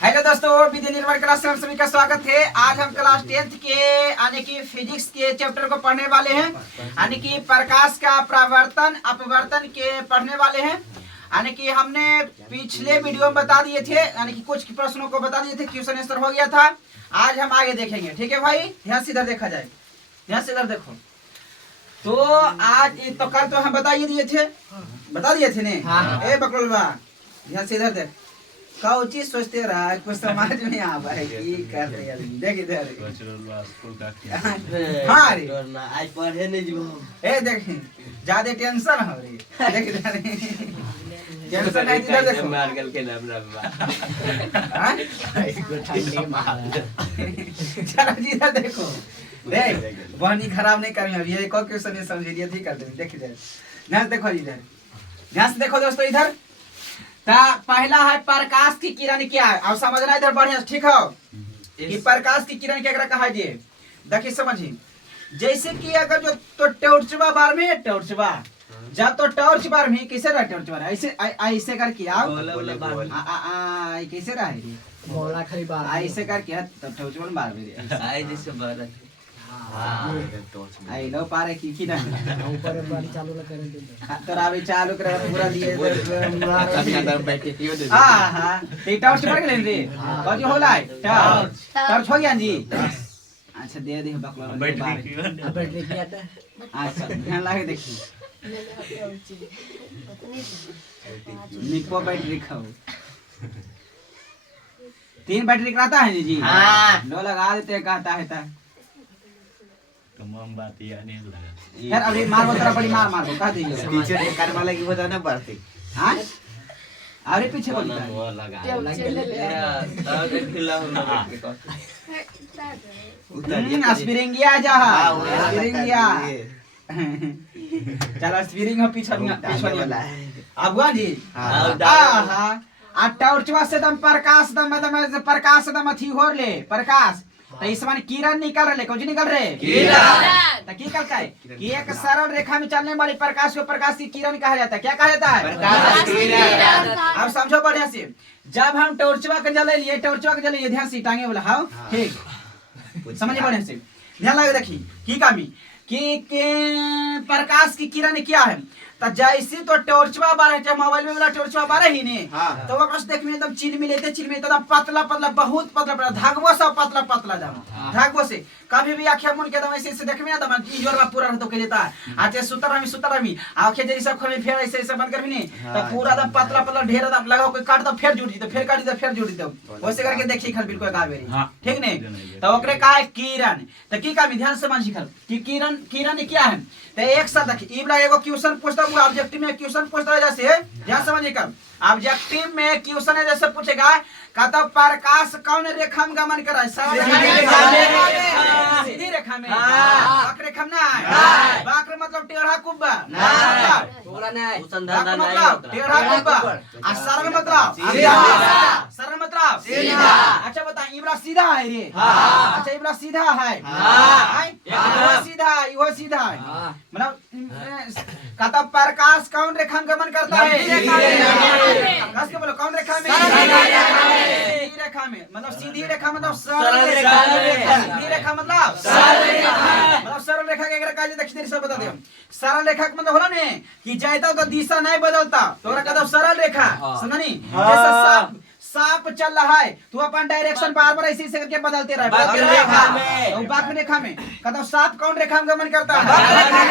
Hello दोस्तों, विधि निर्माण class में सभी का स्वागत है। आज हम क्लास 10th के यानी कि फिजिक्स के चैप्टर को पढ़ने वाले हैं, यानी कि प्रकाश का परावर्तन अपवर्तन के पढ़ने वाले हैं। यानी कि हमने पिछले वीडियो में बता दिए थे, यानी कि कुछ प्रश्नों को बता दिए थे, क्वेश्चन आंसर हो गया था। आज हम आगे देखेंगे, ठीक है भाई? ध्यान से इधर देखा जाए, ध्यान से इधर देखो। तो आज तो कल तो हम बता ही दिए थे, बता दिए थे ने। ए बकलवा, ध्यान से इधर देख। कौची सोचते रहा, कुछ समझ में आ भाई की करते यार। देख इधर, हां रे आज पढ़े नहीं जो। ए देख, ज्यादा टेंशन हो रही। देख इधर, टेंशन नहीं, इधर देखो। मार गल के नाम रबा हां को ठंडी मार। चलो जी इधर देखो। देख बहनी खराब नहीं करनी, अब ये एक क्वेश्चन ये समझ लिया थी कर दे। देख इधर, ध्यान से देखो, इधर ध्यान से देखो दोस्तों। इधर पहला है प्रकाश की किरण क्या है, अब समझना इधर बढ़िया, ठीक है? कि प्रकाश की किरण क्या कहा है ये, देखिए समझिए। जैसे कि अगर जो तो टॉर्चबा बार में टॉर्चबा, जब तो टॉर्च बार में कैसे रहा, टॉर्च बार ऐसे ऐसे करके आओ कैसे रहा है बोला खरी बात ऐसे करके तब टॉर्च बार में आई जैसे बात आई लो पारे की ना ऊपर गाड़ी चालू ल करे दे तो अभी चालू कर पूरा दिए कदम बैठे क्यों दे। हां हां ते टॉर्च पड़ गेल रे, कथि होला टॉर्च टॉर्च हो गया जी। अच्छा दे दे बकला बैटरी किया था। अच्छा ध्यान लगे देखिए, निको बैटरी खाओ। 3 बैटरी कराता है जी। हां लो लगा देते, कहता है ता तमाम बात यानी लगा यार। अभी मार तेरा बड़ी मार मार कह दीजिए टीचर ने कर वाला की बता ना पड़ती। हां अरे पीछे बोलता है वो लगा लगे खिला होना स्प्रिंगिया जा, स्प्रिंगिया। चलो स्प्रिंग हो पीछे वाला अबुआ जी। हां आ टॉर्चवा से दम प्रकाश दम मतलब प्रकाश दम अथी हो ले प्रकाश, तो इस माने किरण निकल रहे, कौन निकल रहे? किरण। तो की करता है कि एक सरल रेखा में चलने वाली प्रकाश को प्रकाश की किरण कहा जाता है। क्या कहा जाता है? प्रकाश की किरण। अब समझो बढ़िया से, जब हम टॉर्चवा के जले लिए, टॉर्चवा के जले ध्यान से टांगे बोला, हां ठीक समझिए बढ़िया से, ध्यान लगे देखिए की कामी कि प्रकाश की किरण क्या है। तो जैसे तो टॉर्चवा बार है, मोबाइल में वाला टॉर्चवा बार ही ने। तो ओकरा से देखिए एकदम चिल मिले एकदम पतला पतला, बहुत पतला पतला, धागवा सब पतला पतला दम धागवा से। कभी भी आंखें मुन के दम ऐसे ऐसे देखबे ना दम ई जोर में पूरा तो के देता। आते सुतर रमी आंखें जरी सब खोले फिर ऐसे ऐसे बंद करबी ने, तो पूरा दम पतला पतला ढेर दम लगाओ, कोई काट दो फिर जुड़ जीतो, फिर काट दो फिर जुड़ जीतो, वैसे करके देखिए खल बिल्कुल का बेरी, ठीक ने? तो ओकरे का है किरण। तो की का ध्यान से समझ खल कि किरण किरण क्या है। तो एक साथ देखिए, ई वाला एगो क्वेश्चन पूछता हूं, ऑब्जेक्टिव में क्वेश्चन पूछता है जैसे, ध्यान समझिए कर। ऑब्जेक्टिव में क्वेश्चन है जैसे पूछेगा, कहता प्रकाश कौन रेखा में गमन कर रहा है? सीधी रेखा में, वक्र रेखा में ना। वक्र मतलब टेढ़ा कुब्बा, पूरा नहीं मतलब टेढ़ा कुब्बा, और सरल मतलब सीधा, सरल मतलब सीधा। अच्छा बता, इबरा सीधा है रे? अच्छा इबरा सीधा है, इहो सीधा है, इहो सीधा है। मतलब कहता प्रकाश कौन रेखा में गमन करता है? कस के बोलो, कौन रेखा में? सीधी रेखा में, मतलब सीधी रेखा मतलब सरल रेखा। सीधी रेखा मतलब सरल रेखा, मतलब सरल रेखा के अगर काजे देखिए सब बता दे। सरल रेखा का मतलब होला ने कि जाता तो दिशा नहीं बदलता, तो ओकरा कहता सरल रेखा, समझनी? जैसे सांप चल रहा है तो अपन डायरेक्शन बार बार ऐसे ऐसे करके बदलते रहे वक्र रेखा में। तो वक्र रेखा में कहता सांप कौन रेखा में गमन करता है? वक्र रेखा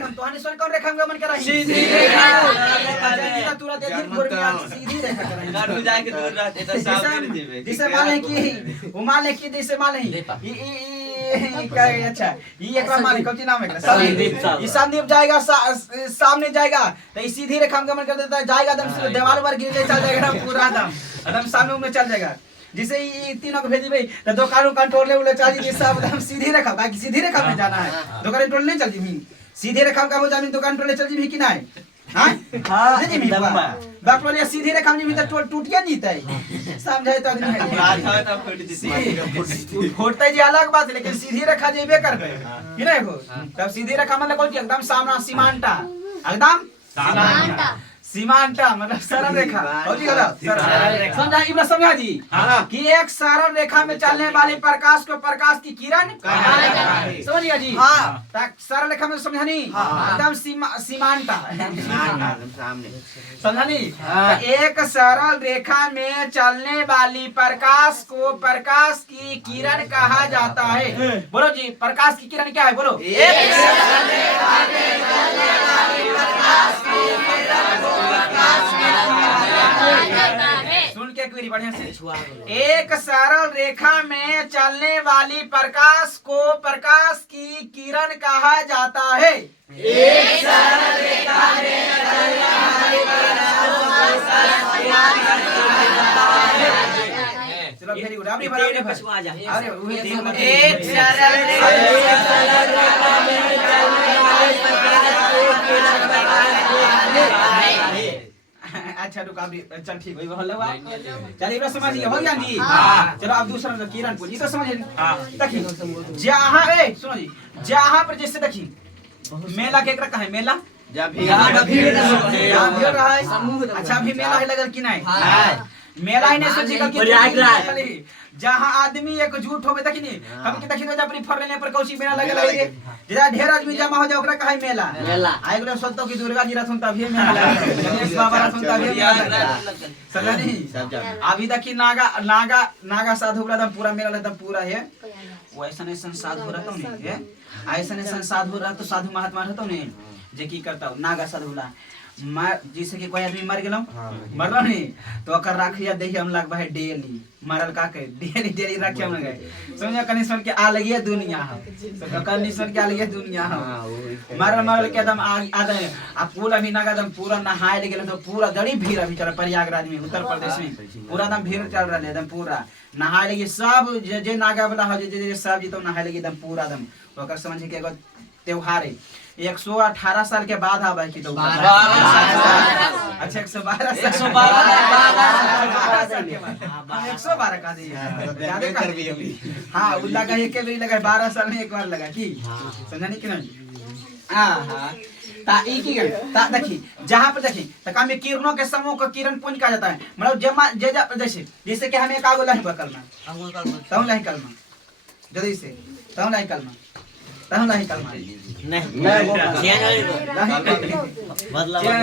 में। तो हनीश्वर कौन रेखा में गमन कर रहा है? सीधी रेखा। तुरंत एक सीधी रेखा कर रहा है, काटू जाके दूर रहते तो सांप गिर जेबे। जैसे मान ले कि वो मान ले कि जैसे मान ले क्या है, अच्छा ये एक मान ले कौन नाम है? संदीप। ये संदीप जाएगा सामने जाएगा, तो इस सीधी रेखा में गमन कर देता है, जाएगा एकदम दीवार पर गिर चल जाएगा पूरा एकदम सामने में चल जाएगा। जिसे ये तीनों को भेजी भाई, तो दुकान कंट्रोल ले चाहिए सब एकदम सीधी रेखा, बाकी सीधी रेखा में जाना है, दुकान कंट्रोल नहीं चलती भी। सीधी रेखा का हो जामी दुकान कंट्रोल चल जी कि नहीं? हां हां जी भी बाकलोलिया सीधी रेखा में भी तो टूटिया जीता है, समझे? तो आदमी माथा तो फट जती, फुटते जी अलग बात है, लेकिन सीधी रेखा जेबे करबे कि नहीं हो? तब सीधी रेखा मतलब कोन एकदम सामना सीमांटा, एकदम सीमांटा सीमांटा मतलब सरल रेखा हो जी गलत सरल रेखा। समझा इब्रा समझा जी हाँ। कि एक सरल रेखा में चलने वाली प्रकाश को प्रकाश की किरण कहा जाता है। समझ गया जी हाँ। तक सरल रेखा में समझा नहीं हाँ। एकदम सीमांटा सामने समझा नहीं तो एक सरल रेखा में चलने वाली प्रकाश को प्रकाश की किरण कहा जाता है। बोलो जी प्रकाश की किरण क्या है बोलो सुन के क्वेरी बढ़िया से एक सरल रेखा में चलने वाली प्रकाश को प्रकाश की किरण कहा जाता है। एक सरल रेखा में चलने वाली चलो वेरी गुड अपनी बराबर पछुआ जा अरे वही एक सरल रेखा में चलने वाली प्रकाश को किरण कहा है। अच्छा रुक अभी चल ठीक है हल्ला हुआ चलिए इधर समझिए हो गया जी चलो अब दूसरा मतलब किरण को इधर समझिए देखिए जहां ए सुनो जी जहां पर जैसे देखिए मेला के रखा है मेला जब यहाँ भीड़ रहा है अच्छा अभी मेला है लगल कि नहीं मेला ही नहीं सोची कि जहाँ आदमी एकजुट होवे देखी नहीं हम के देखी अपनी फर लेने पर कौची मेला लगल है जहाँ ढेर आदमी जमा हो जाए ओकरा कहे मेला आइ गेलो सोचतो कि दुर्गा जी रथुन तभी मेला लगल गणेश बाबा रथुन तभी मेला लगल समझ नहीं अभी देखी नागा साधु एकदम पूरा मेला एकदम पूरा है वो ऐसा साधु रहता नहीं है ऐसा साधु रहता साधु महात्मा रहता नहीं जे की करता नागा साधुला जैसे कि कोई आदमी मर गेलो मरलो नहीं तो ओकर राखिया देही हम लग भाई डेली मरल का के डेली राखी हम गए समझ कनी सुन के आ लगिए दुनिया हम तो कनी सुन के आ लगिए दुनिया हम मरल के एकदम आ गए आ पूरा भी नागा एकदम पूरा नहाए ले गेलो तो पूरा बड़ी भीड़ अभी चल प्रयागराज में उत्तर प्रदेश में पूरा एकदम भीड़ चल रहा है एकदम पूरा नहाए लगी सब जे नागा वाला हो जे सब जी तो नहाए लगी एकदम पूरा एकदम ओकर समझ के एगो त्योहार है 118 साल के बाद आवे की तो 12 अच्छा 112 साल के बाद 112 का दी ज्यादा कर भी अभी हां वो लगा एक बार लगा 12 साल में एक बार लगा की समझा नहीं कि नहीं हां ता ई की ता देखी जहां पर देखी त का में किरणों के समूह को किरण पुंज कहा जाता है मतलब जमा जैसे कि हमें का बोला है कलमा तब नहीं कलमा जल्दी से तब नहीं कलमा नहीं कलमा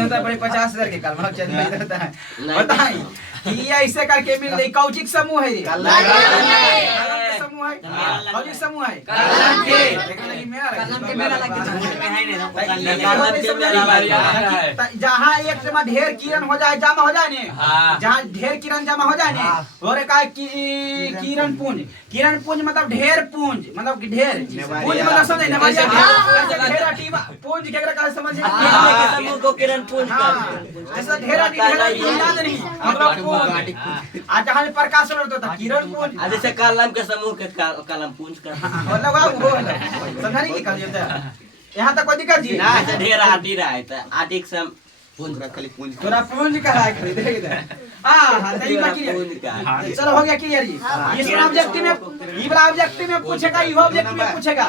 होता बड़े 50,000 के कलमा चेंज होता है बताइए कि ऐसे करके मिल रही कौचिक समूह है समूह है कौचिक समूह है जहाँ एक जमा ढेर किरण हो जाए जमा हो जाए ने जहाँ ढेर किरण जमा हो जाए ने और का किरण पुंज मतलब ढेर पुंज मतलब ढेर पुंज मतलब समझे ना ढेर अटीवा पुंज केकरा का समझे समूह को किरण पुंज ऐसा ढेर याद नहीं मतलब आज जहाँ प्रकाश होता था किरण पुंज जैसे कलम के समूह के कलम पुंज कर मतलब वो समझा नहीं निकल जाता यहाँ तक कोई दिक्कत जी ना ढेर आटी रहा है तो आटी के सम पुंज खाली पुंज तोरा पुंज कहा है खाली देख इधर हां सही बात की चलो हो गया क्लियर जी इस ऑब्जेक्टिव में ये वाला ऑब्जेक्टिव में पूछेगा ये ऑब्जेक्टिव में पूछेगा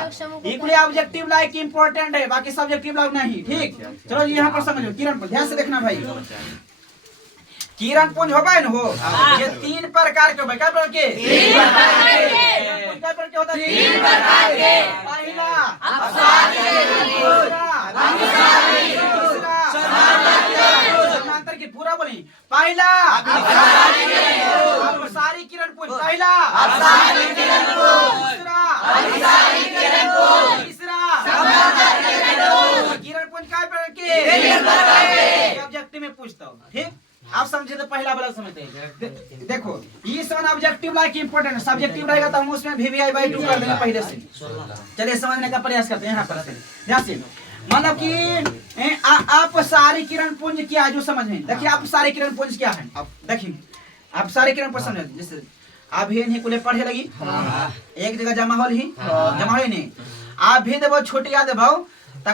इक्वली ऑब्जेक्टिव लाइक इंपॉर्टेंट है बाकी सब्जेक्टिव लाइक नहीं ठीक चलो जी यहाँ पर समझो किरण पर ध्यान से देखना भाई किरण पुंज होगा न हो ये 3 प्रकार के क्या प्रकार के 3 प्रकार के होता है 3 प्रकार के पहला समांतर की पूरा बोली पहला अपसारी किरण पुंज पहला अपसारी किरण पुंज दूसरा तीसरा समांतर किरण पुंज क्या प्रकार के ऑब्जेक्टिव में पूछता हूँ ठीक आप समझे तो पहला वाला समझते हैं देखो ये सन ऑब्जेक्टिव लाइक इंपॉर्टेंट सब्जेक्टिव रहेगा तो हम उसमें VVI/2 कर देंगे पहले से चलिए समझने का प्रयास करते हैं यहाँ पर ध्यान से मतलब कि आप सारी किरण पुंज क्या है जो समझ में देखिए आप सारी किरण पुंज क्या है देखिए आप सारी किरण पुंज समझ जैसे आप भी नहीं कुले पढ़े लगी एक जगह जमा हो नहीं आप भी देवो छोटी याद भाव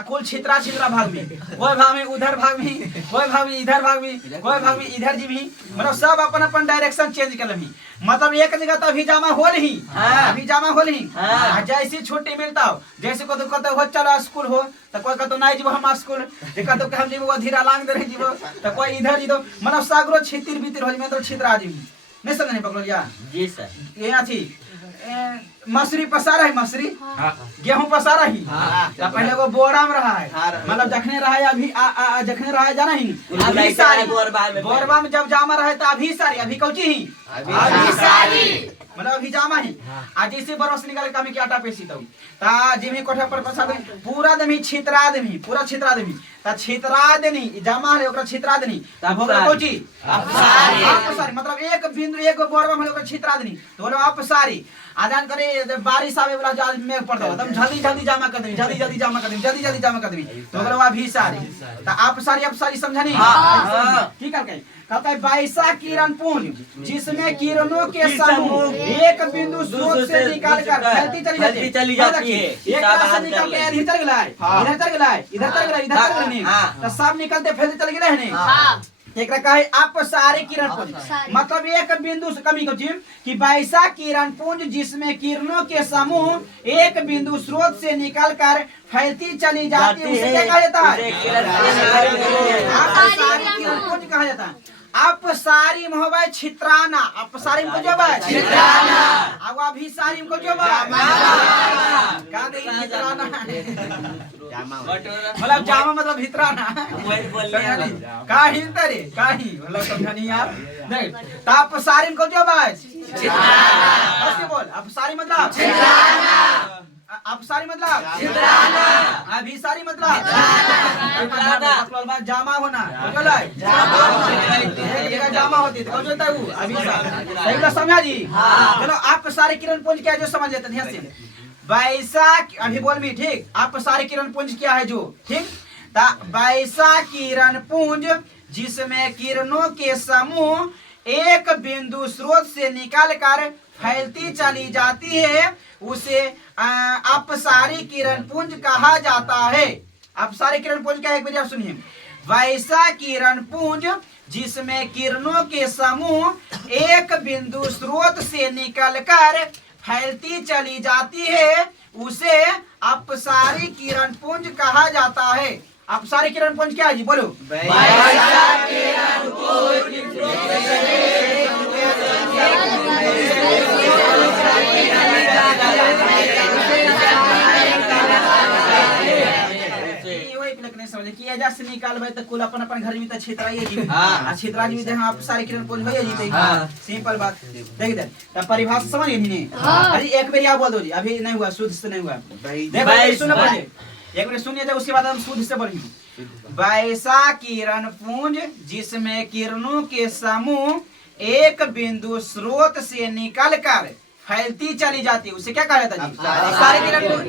कुल छितरा भाग में कोई भाग में उधर भाग में कोई भाग में इधर भाग में कोई भाग में इधर जी भी मतलब सब अपन अपन डायरेक्शन चेंज कर लही मतलब एक जगह तो अभी जामा होल ही हाँ। अभी जामा होल ही हाँ। जैसी छुट्टी मिलता हो जैसे को तो हो चलो स्कूल हो तो कोई कहतो नहीं जीवो हम स्कूल देखा तो हम जीवो धीरा लांग दे जीवो तो कोई इधर जीवो मतलब सागरो छितिर बितिर हो में तो छितरा जी नहीं समझ नहीं पकड़ो या जी सर ये थी मसूरी पसारा है मसूरी गेहूं पसारा ही तो पहले वो बोरा में रहा है मतलब जखने रहा है अभी जखने रहा है जाना ही अभी सारी बोरबा में जब जामा रहा है तो अभी सारी अभी कौची ही अभी सारी मतलब अभी जामा ही आज इसी बरस निकाल के क्या आटा पेसी तो ता जिमी कोठा पर पसा दे पूरा दमी छितरा देमी पूरा छितरा देमी ता छितरा देनी जामा है ओकरा छितरा देनी ता भोगला कौची अपसारी मतलब एक बिंदु एक बोरबा में ओकरा छितरा देनी तो बोलो अपसारी आदान करे बारिश आवे वाला जाल मेघ पड़ता एकदम जल्दी जल्दी जामा कर देमी जल्दी जल्दी जामा कर देमी जल्दी जल्दी जामा कर देमी तो ओकरा अभी सारी ता अपसारी समझनी हां ठीक है कहता है बाईसा किरण पुंज जिसमें किरणों के समूह एक बिंदु स्रोत से निकाल कर फैलती चली जाती है एक रास्ते से निकल के इधर चल गया है इधर चल गया है इधर चल गया इधर चल गया नहीं तो सब निकलते फैलते चल गए नहीं हां एक रखा है आप सारे किरण पुंज मतलब एक बिंदु से कमी को जिम कि बाईसा किरण पुंज जिसमें किरणों के समूह एक बिंदु स्रोत से निकल कर फैलती चली जाती है उसे क्या कहा जाता है किरण पुंज कहा जाता है आप सारी मोहबा छित्राना आप सारी को जो बा छित्राना अब अभी सारी को जो बा का दे छित्राना मतलब जामा मतलब भितराना का हिंतरे का ही मतलब समझनी आप नहीं ताप सारी को जो बा छित्राना ऐसे बोल आप सारी मतलब छित्राना आप सारी मतलब छित्राना अभी सारी मतलब छित्राना मतलब जामा होना बोलो जामा होती तो जो है वो अभी सही बात समझा जी चलो आप सारे किरण पुंज क्या है जो समझ लेते ध्यान से वैसा अभी बोल भी ठीक आप सारे किरण पुंज क्या है जो ठीक वैसा किरण पुंज जिसमें किरणों के समूह एक बिंदु स्रोत से निकल कर फैलती चली जाती है उसे अपसारी किरण पुंज कहा जाता है। अपसारी किरण पुंज क्या है एक बार सुनिए वैसा किरण पुंज जिसमें किरणों के समूह एक बिंदु स्रोत से निकलकर फैलती चली जाती है उसे अपसारी किरण पुंज कहा जाता है। अपसारी किरण पुंज क्या है जी बोलो वैसा किरण समझे कि एजा से निकालबे त कुल अपन अपन घर में त छितराइए जी हां छितरा जी में आप सारे किरण पुंज होइए जी सिंपल बात देख दे तब परिभाषा समझ गए नहीं अरे एक बार आप बोल दो जी अभी नहीं हुआ शुद्ध से नहीं हुआ देखो सुनो पहले एक बार सुनिए जब उसके बाद हम शुद्ध से बोलेंगे वैसा किरण पुंज जिसमें किरणों के समूह एक बिंदु स्रोत से निकलकर फैलती चली जाती है उसे क्या कहा जाता है सारे किरण पुंज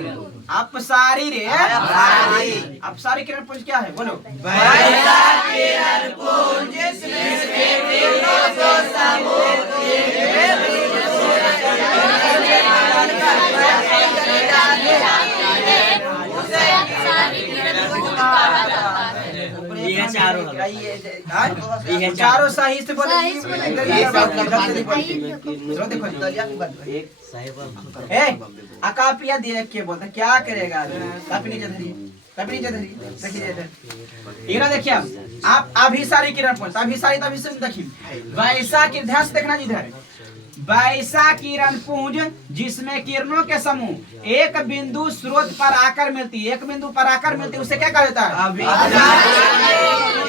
अपसारी रे अपसारी किरण पुंज क्या है बोलो वैसा किरण पुंज जिसमें किरणों के समूह एक बिंदु स्रोत से उसे अपसारी किरण पुंज कहा जाता है। ये चारों सही से बोले अकापिया देख के बोलता क्या करेगा कापी नीचे धरी कापी नीचे धरी देखिए इधर देखिए आप अभी सारी किरण पुंज अभी सारी तभी से देखिए वैसा की ध्यान से देखना इधर वैसा किरण पुंज जिसमें किरणों के समूह एक बिंदु स्रोत पर आकर मिलती है एक बिंदु पर आकर मिलती है उसे क्या कहा जाता है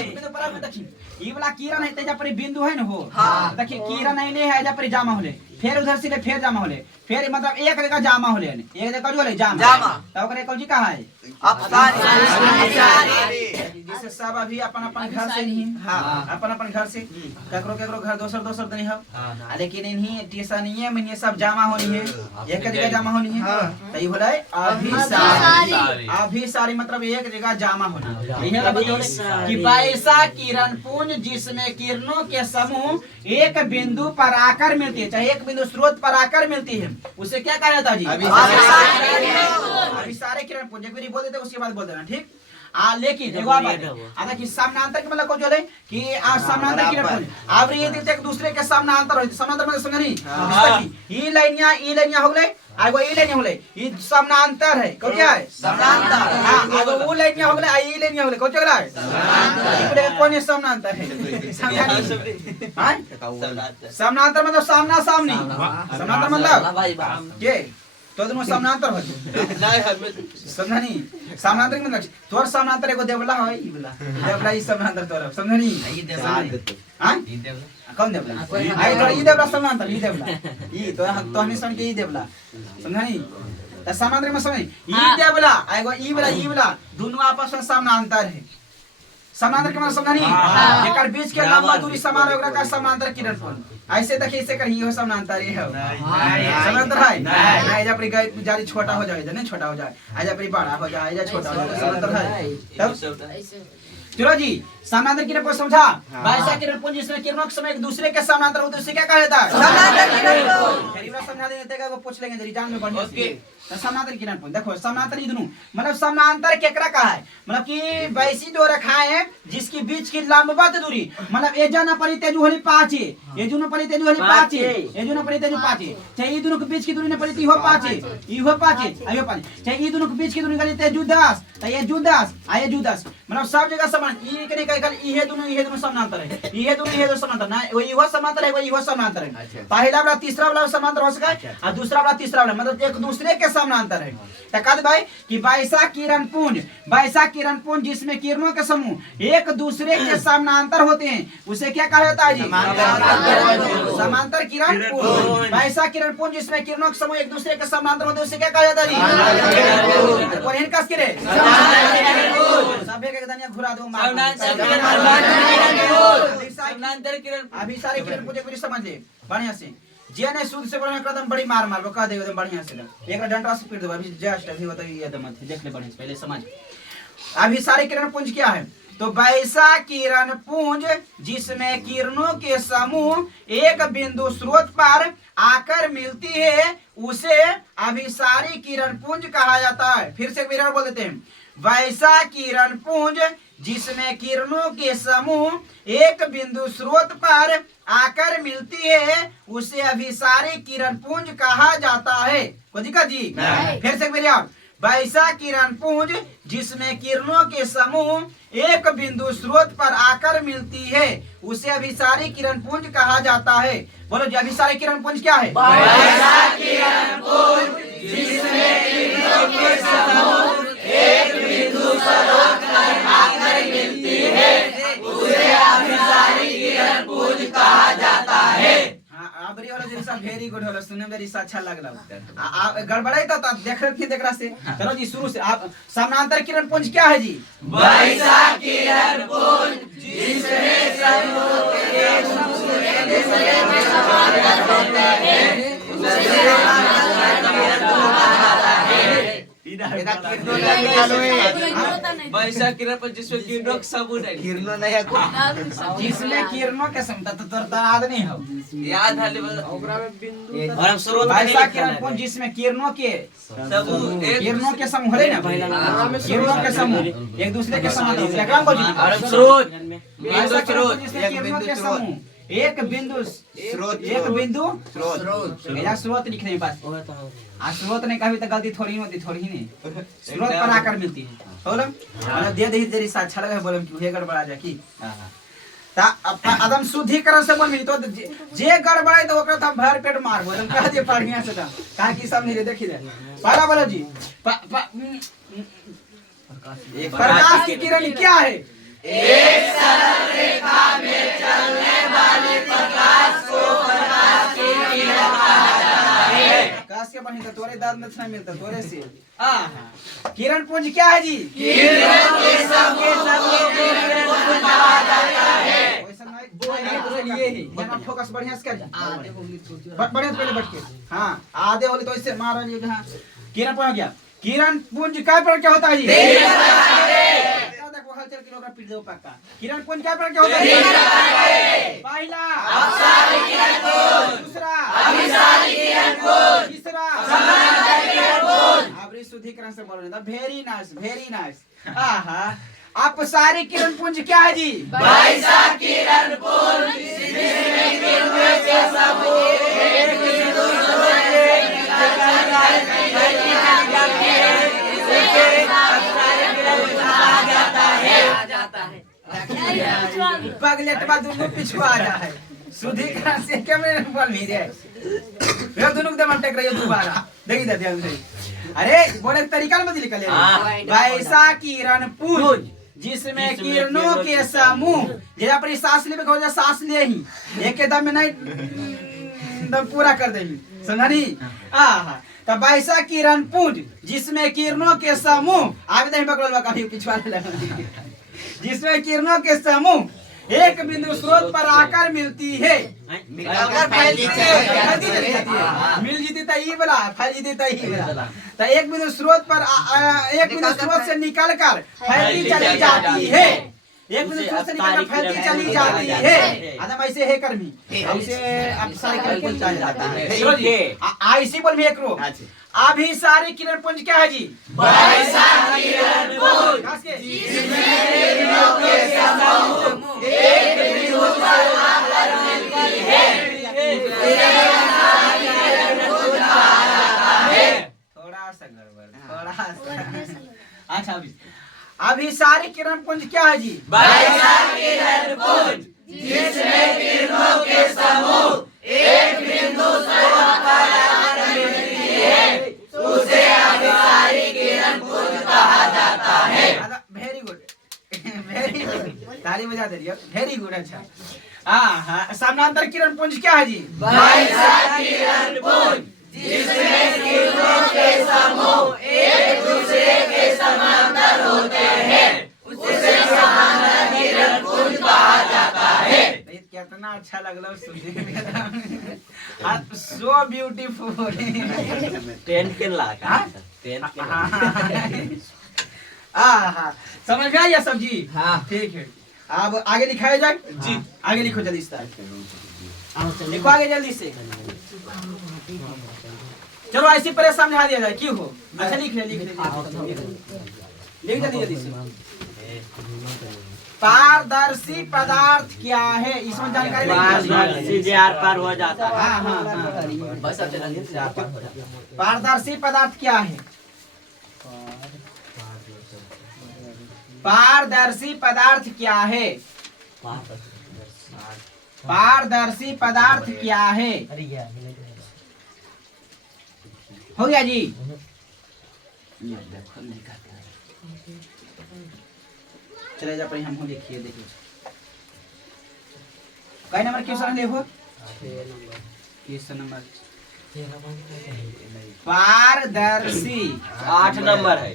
बिंदु पर देखिए ये वाला किरण है तेजा पर बिंदु है ना हो देखिए किरण है ले है जा पर जामा होले फिर उधर से ले फिर जामा होले फिर मतलब एक जगह जामा होले एक जगह जो ले जामा तब ओकरे कौन जी कहा है जिसे सब अभी अपन अपन घर से नहीं हां अपन अपन घर से ककरो ककरो घर दोसर दोसर नहीं हो लेकिन इन्हीं टीसा नहीं है में सब जामा होनी है एक जगह जामा होनी है तो ये होले अभी सारी मतलब एक जगह जामा होना यही बताओ कि वैसा किरण पुंज जिसमें किरणों के समूह एक बिंदु पर आकर मिलती है चाहे एक बिंदु स्रोत पर आकर मिलती है उसे क्या कहा जाता है जी अभी सारे किरण पुंज एक बार बोल देते उसके बाद बोल देना ठीक लेकिन एगो बात आता कि समानांतर के मतलब को जोले कि समानांतर किरण पुंज अब ये एक दूसरे के समानांतर होय समानांतर मतलब समझनी ई लाइनिया हो गेलै आगो ई लाइनिया हो गेलै ई समानांतर है को क्या है समानांतर हां आगो वो लाइनिया हो गेलै आ ई लाइनिया हो गेलै को क्या है समानांतर ई कोन समानांतर है हां समानांतर मतलब सामना सामनी समानांतर मतलब के तो दोनों समानांतर हो नहीं हमें समझनी समानांतर के मतलब तोर समानांतर एगो देवला है ई वाला देवला ई समानांतर तोर समझनी ई देवला हां ई देवला कौन देवला आई तो ई देवला समानांतर ई देवला ई तो तोहनी सन के ई देवला समझनी त समानांतर में समझ ई देवला एगो ई वाला दोनों आपस में समानांतर है समानांतर के मतलब समझनी एकर बीच के लंबा दूरी समान है ओकरा का समानांतर किरण पुंज ऐसे देखिए इसे करिए हो समानांतर है समानांतर है नहीं जब पर जारी छोटा हो जाए नहीं छोटा हो जाए आजा पर बड़ा हो जाए आजा छोटा हो जाए समानांतर है तब चलो जी समानांतर किरण पुंज समझा वैसा किरण पुंज जिसमें किरणों के समय एक दूसरे के समानांतर होते उसे क्या कहा जाता है समानांतर किरण पुंज गरीबरा समझा देते का वो पूछ लेंगे जरी जान में बढ़िया से तो समानांतर किरण पुंज देखो समानांतर ई दोनों मतलब समानांतर केकरा कहा है मतलब कि वैसी दो रेखाएं हैं जिसकी बीच की लंबवत दूरी मतलब ए जना परी तेजु होली 5 ए जुनो परी तेजु होली 5 ए जुनो परी तेजु 5 चाहे ई दोनों के बीच की दूरी ने परी ती हो 5 ई हो 5 आयो 5 चाहे ई दोनों के बीच की दूरी गली तेजु 10 त ये जु 10 आये जु 10 मतलब सब जगह समान ई के नहीं कल ई है दोनों समानांतर है ई है दोनों समानांतर ना वो ई हो समानांतर है वो ई हो समानांतर है पहला वाला तीसरा वाला समानांतर हो सका और दूसरा वाला तीसरा वाला मतलब एक दूसरे के समानांतर है त कहत भाई कि वैसा किरण पुंज जिसमें किरणों के समूह एक दूसरे के समानांतर होते हैं उसे क्या कहा जाता है जी समांतर किरण पुंज वैसा किरण पुंज जिसमें किरणों के समूह एक दूसरे के समानांतर होते हैं उसे क्या कहा जाता है जी कौन कस के रे सबे के दनिया घुरा दो समानांतर किरण अभी सारे किरण पुंज एक समझ ले बढ़िया से जे ने सूद से बढ़िया कदम बड़ी मार कह दे एकदम बढ़िया से एक डंडा से पीट दो अभी जस्ट अभी होता है एकदम देख ले बढ़िया से पहले समझ अभी सारे किरण पुंज क्या है तो वैसा किरण पुंज जिसमें किरणों के समूह एक बिंदु स्रोत पर आकर मिलती है उसे अभिसारी किरण पुंज कहा जाता है फिर से विवरण बोल देते हैं वैसा किरण पुंज जिसमें किरणों के समूह एक बिंदु स्रोत पर आकर मिलती है उसे अभिसारी किरण पुंज कहा जाता है कोई दिक्कत जी फिर से मेरे आप वैसा किरण पुंज जिसमें किरणों के समूह एक बिंदु स्रोत पर आकर मिलती है उसे अभिसारी किरण पुंज कहा जाता है बोलो जी अभिसारी किरण पुंज क्या है वैसा किरण पुंज जिसमें किरणों के समूह एक बिंदु स्रोत पर आकर मिलती है उसे अभिसारी किरण पुंज कहा जाता है आबरी वाला जैसा वेरी गुड होला सुनने में जैसा अच्छा लगला गड़बड़ाई तो देख रहे से चलो जी शुरू से आप समानांतर किरण पुंज क्या है जी वैसा किरण पुंज जिसमें समूह एक दूसरे के समानांतर होते हैं उसे अभिसारी किरण पुंज कहा जाता है वैसा किरण पुंज जिसमें किरणों का समूह है किरणों नहीं है जिसमें किरणों के समूह तो याद नहीं हो याद है ओकरा में बिंदु और हम स्रोत वैसा किरण पुंज जिसमें किरणों के समूह है ना किरणों के समूह एक दूसरे के समानांतर क्या बोल जी और हम स्रोत वैसा स्रोत जिसमें किरणों के समूह एक बिंदु स्रोत मेरा स्रोत लिखने पास स्रोत नहीं कभी तो गलती थोड़ी नहीं स्रोत पर आकर मिलती है बोलो मतलब दे दे जरी सा अच्छा लगे बोले कि ये गड़बड़ा जा की ता एकदम शुद्धिकरण से बोल तो जे गड़बड़ाई तो ओकरा हम भर पेट मारबो एकदम कह दे बढ़िया से का की सब नहीं देखी दे पहला बोलो जी प्रकाश की किरण क्या है एक सरल रेखा में चलने वाले प्रकाश को प्रकाश की किरण कहा जाता है प्रकाश के बनी तो तोरे दांत में नहीं मिलता तोरे से किरण पुंज क्या है जी किरणों के समूह को किरण पुंज कहा जाता है फोकस बढ़िया से कर बढ़िया पहले बैठ के हाँ आधे होले तो इससे मार रही है किरण पुंज हो गया किरण पुंज काय पर क्या होता है जी देखो हलचल किलोग्राम पीट दो पक्का किरण पुंज काय पर क्या होता है पहला अभिसारी किरण पुंज दूसरा अभिसारी किरण पुंज तीसरा समानांतर किरण पुंज अब शुद्धिकरण से बोल रहे थे। Very nice, very nice. आहा, अपसारी किरण पुंज क्या है जी? वैसा किरण पुंज जिसमें किरणों के समूह एक बिंदु स्रोत से निकलकर फैलती है, उसे अपसारी किरण पुंज कहा जाता है। पगलेटवा दोनों पिछुआ जा है। शुद्धिकरण से क्या मैं बोल नहीं रहे। वे दोनों एकदम अटक रही है दोबारा। देखिए ध्यान से। अरे बोले तरीका में बदल निकले। वैसा किरण पुंज जिसमें किरणों के समूह, जैसे अपनी सांस ले में सांस ले ही एक दम में नहीं दम पूरा कर देंगे, समझा नहीं? आहा, तब वैसा किरण पुंज जिसमें किरणों के समूह आगे नहीं पकड़ कभी पिछवा जिसमें किरणों के समूह एक बिंदु स्रोत पर आकर मिलती है, मिल जीती तई बला फैल जीती तई बला। तो एक बिंदु स्रोत पर एक बिंदु स्रोत से निकलकर फैलती चली जाती है, एक बिंदु स्रोत से निकलकर फैलती चली जाती है। आदम ऐसे है कर्मी ऐसे अपसारी किरण पुंज चला जाता है। ऐसे बोल भी एक रो अभिसारी किरण पुंज क्या है जी? वैसा किरण पुंज जिसमें किरणों के समूह एक बिंदु पर आकर मिलती है, उसे अपसारी किरण पुंज कहा जाता है। थोड़ा सा गड़बड़, थोड़ा सा। अच्छा अभिसारी किरण पुंज क्या है जी? वैसा किरण पुंज जिसमें किरणों के समूह एक बिंदु स्रोत पर आकर मिलती है, उसे अभिसारी किरण पुंज कहा जाता है। वेरी गुड, वेरी गुड, ताली बजा दे रही हो। Very good. अच्छा हाँ, समानांतर किरण पुंज क्या है जी? वैसा किरण पुंज जिसमें किरणों के समूह एक दूसरे के समांतर होते हैं, उसे समांतर किरण पुंज कहा जाता है। कितना अच्छा लगलो सुनने में। So beautiful. 10 के लागा 10 के आहा, समझ में आई ये सब जी? हाँ। ठीक है, अब आगे लिखाया जाए जी। आगे लिखो जल्दी से, लिखो आगे जल्दी से। चलो ऐसी पहले समझा दिया जाए क्यों हो। अच्छा लिख ले लिख जल्दी से। पारदर्शी पदार्थ क्या है, इसमें जानकारी पारदर्शी जे आर पार हो जाता है। हाँ हाँ हाँ, पारदर्शी पदार्थ क्या है? पारदर्शी पदार्थ क्या है? पारदर्शी पदार्थ क्या है? हो गया जी? चले जा पर हम देखिए देखिए कई नंबर क्वेश्चन देखो। क्वेश्चन नंबर पारदर्शी 8 नंबर है।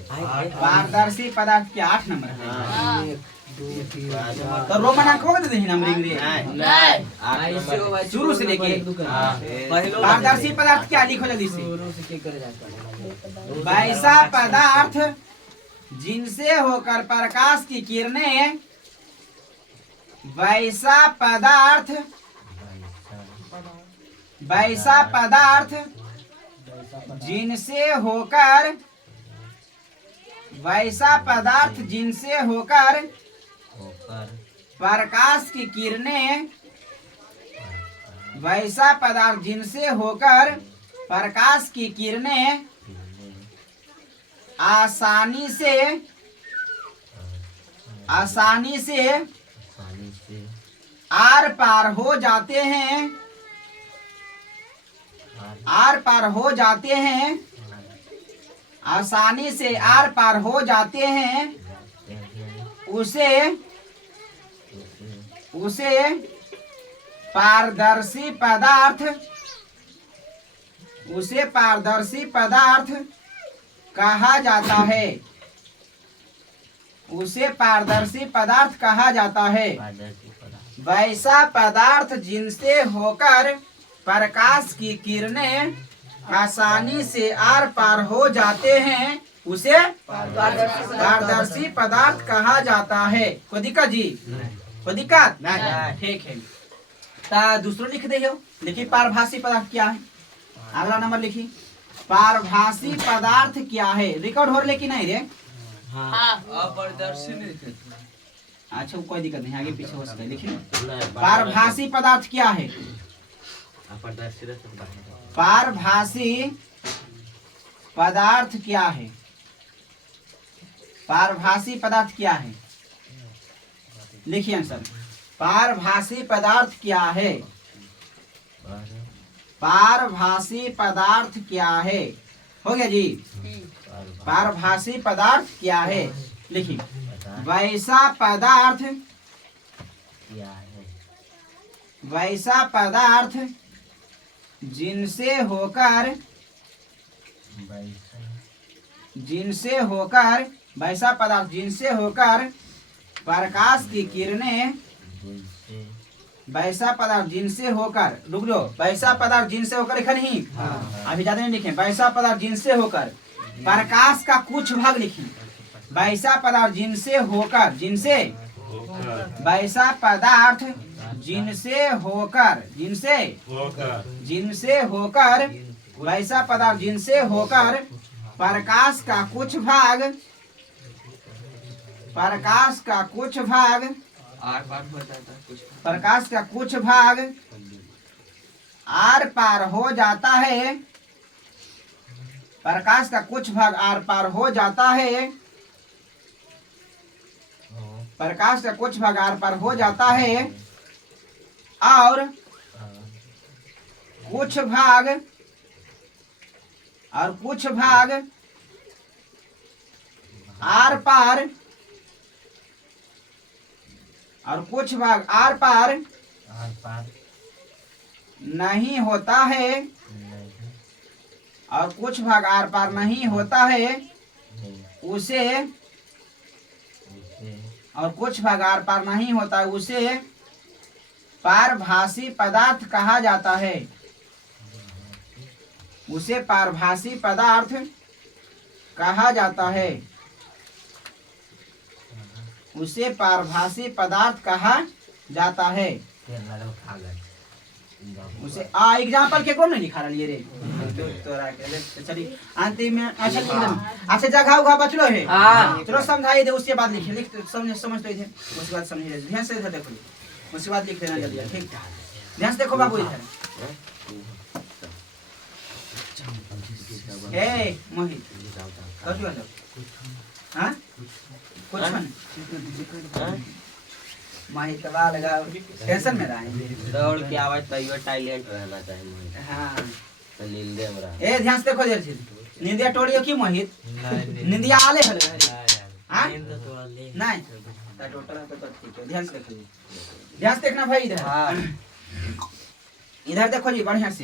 पारदर्शी पदार्थ के 8 नंबर है। तो रोमन अंक होगा तो नंबर इंग्लिश शुरू से लेके पारदर्शी पदार्थ क्या लिखो जल्दी से। वैसा पदार्थ जिनसे होकर प्रकाश की किरणें, वैसा पदार्थ जिनसे होकर, वैसा पदार्थ जिनसे होकर प्रकाश की किरणें, वैसा पदार्थ जिनसे होकर प्रकाश की किरणें आसानी से आर पार हो जाते हैं, आर पार हो जाते हैं, आसानी से आर पार हो जाते हैं, उसे पारदर्शी पदार्थ कहा जाता है। उसे पारदर्शी पदार्थ कहा जाता है। वैसा पदार्थ जिनसे होकर प्रकाश की किरणें आसानी से आर पार हो जाते हैं, उसे पारदर्शी पदार्थ कहा जाता है। कोई दिक्कत जी? कोई दिक्कत नहीं? ठीक है, तो दूसरों लिख दे। लिखिए पारभासी पदार्थ क्या है। अगला नंबर लिखिए। पारभासी पदार्थ क्या है? रिकॉर्ड हो रहे कि नहीं रे? अच्छा कोई दिक्कत नहीं, आगे पीछे हो सकता है। लिखिए पारभासी पदार्थ क्या है? पारभासी पदार्थ क्या है? पारभासी पदार्थ क्या है? लिखिए आंसर। पारभासी पदार्थ क्या है? पारभासी पदार्थ क्या है? हो गया जी। पारभासी पदार्थ क्या है? लिखिए वैसा पदार्थ, वैसा पदार्थ जिनसे होकर, जिनसे होकर, वैसा पदार्थ जिनसे होकर प्रकाश की किरणें, वैसा पदार्थ जिनसे होकर, रुक जाओ, वैसा पदार्थ जिनसे होकर लिखा नहीं, अभी ज्यादा नहीं लिखे। वैसा पदार्थ जिनसे होकर प्रकाश का कुछ भाग लिखिए। वैसा पदार्थ जिनसे होकर, जिनसे, वैसा पदार्थ जिनसे होकर, जिनसे, जिनसे होकर, वैसा पदार्थ जिनसे होकर प्रकाश का कुछ भाग, प्रकाश का कुछ भाग, प्रकाश का कुछ भाग आर पार हो जाता है, प्रकाश का कुछ भाग आर पार हो जाता है, प्रकाश का कुछ भाग आर पार हो जाता है और कुछ भाग, और कुछ भाग आर पार, और कुछ भाग आर पार नहीं होता है, और कुछ भाग आर पार नहीं होता है उसे, और कुछ भाग आर पार नहीं होता है उसे पारभासी पदार्थ कहा जाता है। उसे पारभासी पदार्थ कहा जाता है। उसे पारभासी पदार्थ कहा जाता है। उसे एग्जाम्पल के कौन नहीं लिखा रही रे तोरा के चलिए अंतिम में। अच्छा अच्छा जगह उगह बचलो है, चलो समझाइए दे, उसके बाद लिखिए। लिख समझ तो थे, उसके बाद समझिए, ध्यान से इधर देखो, उसके बाद लिख देना जल्दी। ठीक ध्यान से देखो बाबू इधर। हे मोहित कथि वाला हां कुछ नहीं माहित बा लगा, टेंशन में रहे दौड़ के आवाज तैयो टैलेंट रहना चाहिए। हां तो नींदे में रहा। ए ध्यान से देखो देर से निंदिया टोड़ियो की मोहित निंदिया आले हले हां नहीं ता टोटल है तो ठीक है। ध्यान से देखो, ध्यान से देखना भाई इधर। हां इधर देखो जी बढ़िया से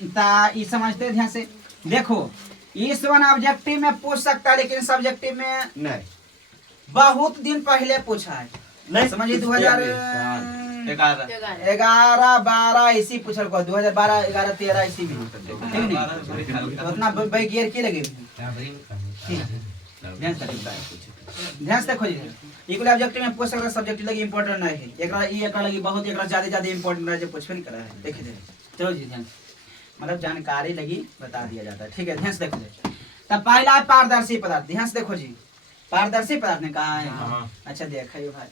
ता ई समझते। ध्यान से देखो, इस वन ऑब्जेक्टिव में पूछ सकता है लेकिन सब्जेक्टिव में नहीं, बहुत दिन पहले पूछा है। नहीं समझिए 2011-12 इसी पूछल को 2012-11-13 इसी में ठीक नहीं उतना गियर की लगे। ध्यान से देखो जी, इक्वल ऑब्जेक्टिव में पूछ सकता है, सब्जेक्टिव लगी इंपॉर्टेंट नहीं है। एकरा ई एकरा लगी बहुत, एकरा ज्यादा इंपॉर्टेंट रहे जो पूछबे नहीं करा है। देखिए चलो जी ध्यान, मतलब जानकारी लगी बता दिया जाता है। ठीक है ध्यान से देखो। तब पहला है पारदर्शी पदार्थ। ध्यान से देखो जी, पारदर्शी पदार्थ ने कहा है। अच्छा देखिए भाई,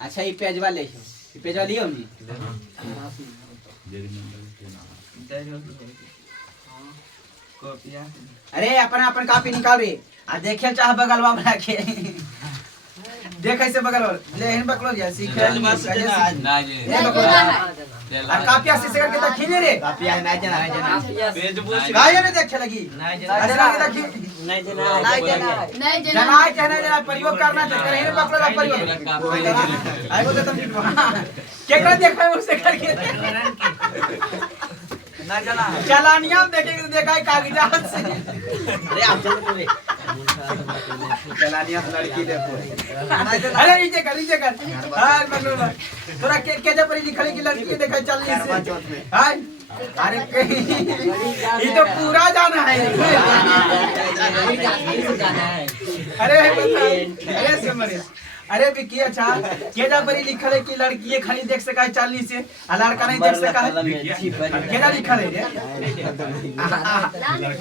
अच्छा ये पेजवा ले, ये पेजवा लियो नी। अरे अपना अपन कॉपी निकाल रे आ देखे चाह बगल वाला के देख ऐसे बगल ले इन बकलो जा सीख ना जे आ कापिया से करके त खीने रे कापिया नहीं जना पेज पूछ गाय ने देखे लगी अरे लगी देखी नहीं जना जना कहने जना प्रयोग करना तो करे इन बकलो का प्रयोग आई बोलते तुम केकरा देखा उससे करके ना जना चलानिया देखेंगे तो देखा है कागजात से। अरे आप चलो रे चलानिया लड़की देखो। अरे नीचे कर हां मतलब थोड़ा के जे पर लिखले की लड़की देखा चल से हां अरे ये तो पूरा जाना है। अरे बता अरे समझ अरे विकी अच्छा केजा पर लिखल है कि लड़की खाली देख सका है चालनी से आ लड़का नहीं देख सका है केजा लिखल है रे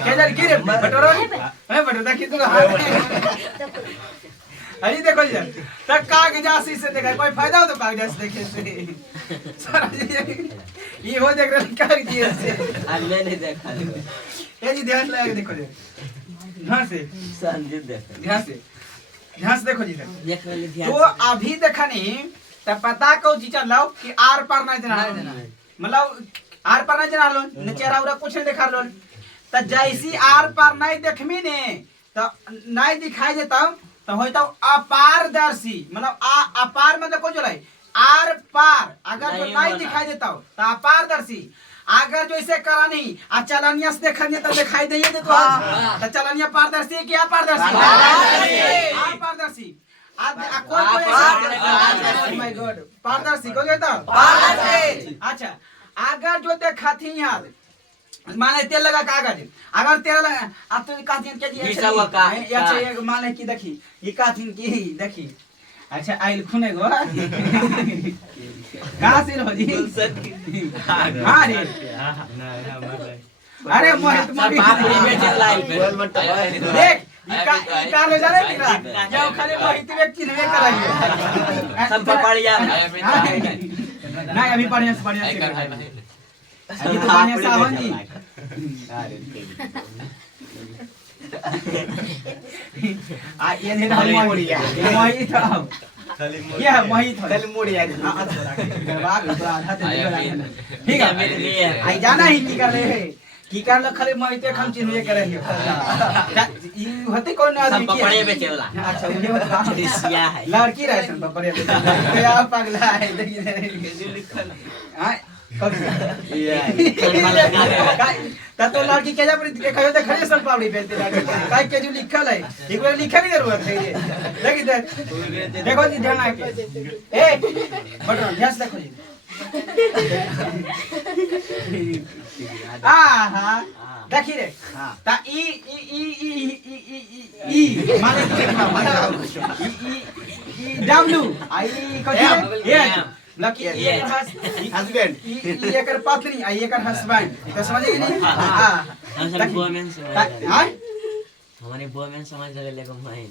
केजा लिखी रे बटोरो ए बटोरा की तू अरे देखो जी तक कागजासी से देखा कोई फायदा हो तो कागजासी देखे से सारा जी ये हो देख रहे कागजासी से आज मैंने देखा ये जी ध्यान लगा के देखो जी ध्यान से संजीत देखा ध्यान से देखो जी देख ले ध्यान तो अभी देखा नहीं तब पता को जी चलो कि आर पार नहीं देना मतलब आर पार नहीं देना लो न चेहरा उरा कुछ नहीं देखा लो तो जैसी आर पार नहीं देखमी ने तो नहीं दिखाई देता तो होता अपारदर्शी मतलब अपार मतलब कौन चला आर पार अगर जो नहीं दिखाई देता हो तो अपारदर्शी अगर जो इसे करानी आ चलनिया से देखनी तो दिखाई दे दे तो चलनिया पारदर्शी क्या पारदर्शी अपारदर्शी माय गॉड पारदर्शी को कहता पारदर्शी अच्छा अगर जो देखती यार माने तेल लगा कागज अगर तेल लगा अब तो काथिन के दिए अच्छा एक माने की देखी ये काथिन की देखी अच्छा आइल खुने गो कहां से हो जी हां रे अरे मोहित देख ई का ले जा रे तेरा जाओ खाली मोहित व्यक्ति ने कराई सब बढ़िया नहीं अभी बढ़िया से अभी तो बढ़िया सावन जी आ ये नहीं रहा मोड़िया मोहित ये है मोहित खाली मोड़िया ठीक है आई जाना ही की कर ले की कर ल खाली मोहित हम चिन्ह करे ई होते कौन आदमी की पपड़े बेचे वाला अच्छा ये होता रिसिया है लड़की रहे सन पपड़े क्या पगला है देखिए लिखल हां तो लड़की के जा पर के कहियो त खरे सन पावड़ी बेचते लड़की काई के जो लिखल है एक बार लिखे भी जरूरत है ये देखिए देखो जी ध्यान आके ए बटन ध्यान से देखो जी हां देखिए रे ता ई माने ई डब्ल्यू आई को ये लकी ये हस्बैंड ये कर पत्नी आई ये कर हस्बैंड तो समझ गई नहीं हां हमारे वुमेन हां हमारे वुमेन समझ ले को माइन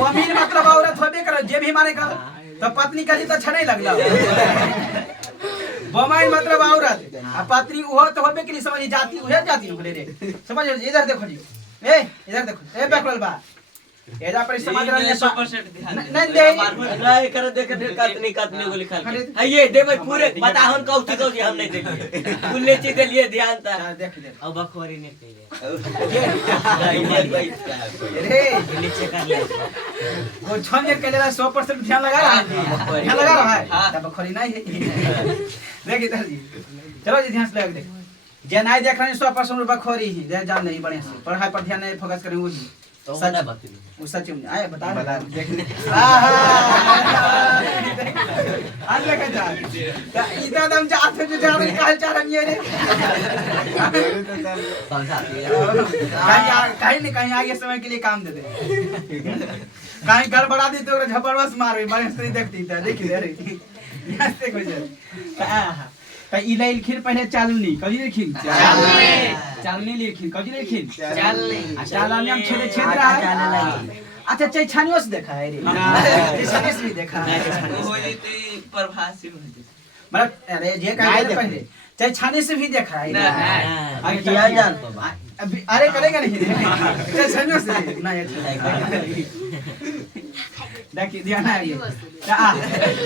वुमेन मतलब औरत होबे करो जे भी माने का तो पत्नी कही तो अच्छा नहीं लगला वुमेन मतलब औरत आ पत्नी वो तो होबे के नहीं समझ जाती उहे जाती होले रे समझ इधर देखो जी ए इधर देखो ए बैकल बा एजा पर समझ रहा है 100% ध्यान नहीं दे नहीं कर देख कतनी को लिखल है ये दे भाई पूरे बता हम कौची हम नहीं देखे कुल्ले चीज के लिए ध्यान था देख ले अब बखोरी ने कही रे नीचे कर ले वो छंजर के लिए 100% ध्यान लगा रहा है तब बखोरी नहीं है देख इधर जी चलो जी ध्यान से लगा देख जे नहीं देख रहे 100% बखोरी ही जे जान नहीं बढ़िया से पढ़ाई पर ध्यान नहीं फोकस करें वही तो सच बात वो सच में आए बता देख आज लेके जा इधर दम जात है जो जा रहे काल चारन ये रे कहीं नहीं कहीं आगे समय के लिए काम दे दे कहीं गड़बड़ा दी तो झपड़वस मार बड़े से देखती था देखी रे यहां से कोई जा त इले लिखिन पहले चालनी कजी लिखिन चालनी लिखिन कजी लिखिन चालनी हम छेद रहा है अच्छा चाहे छानियों से देखा है रे छानियों से भी देखा है हो जेती प्रभासी हो जेती मतलब अरे जे का पहले चाहे छाने से भी देखा है अरे किया जान तो अभी अरे करेगा नहीं चाहे छानियों से ना ये देखिए ध्यान है ये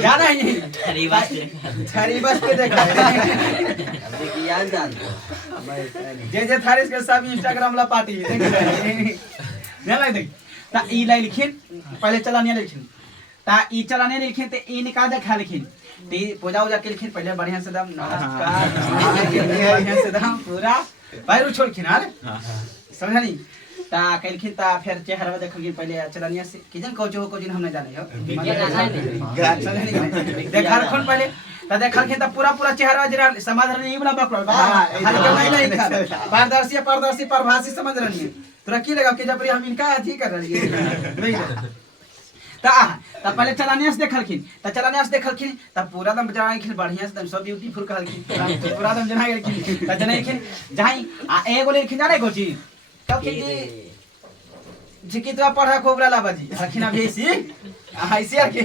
जाना है ये थारी बस पे देखा है देखिए याद जान जे थारीस के सब इंस्टाग्राम ला पार्टी ध्यान लग देख ता ई लाई लिखिन पहले चलानिया लिखिन ता ई चलानिया लिखिन ते ई निकाल देखा लिखिन ते पूजा उजा के लिखिन पहले बढ़िया से दम नमस्कार बढ़िया से दम पूरा पैर छोड़ खिन हां समझा नहीं ता कलखिन ता फिर चेहरा देखिन पहले चलानिया से किजन कोचो कोजिन हम नहीं जाने हो देखा रखन पहले ता देखा रखिन ता पूरा चेहरा जरा समाधान नहीं वाला बकल बा हल्का नहीं लिखा पारदर्शी प्रभासी समझ रही है तोरा की लगा कि जब हम इनका अथी कर रही है त पहले चलानिया से देखलखिन त चलानिया से देखलखिन त पूरा दम जनाखिन बढ़िया से सब ब्यूटीफुल कहलखिन पूरा दम जना गेलखिन त जनाखिन जाई आ एगो लेखिन जाने को चीज तब कि जी कितना पढ़ा खूब ला बाजी हखिन अब ऐसी ऐसे के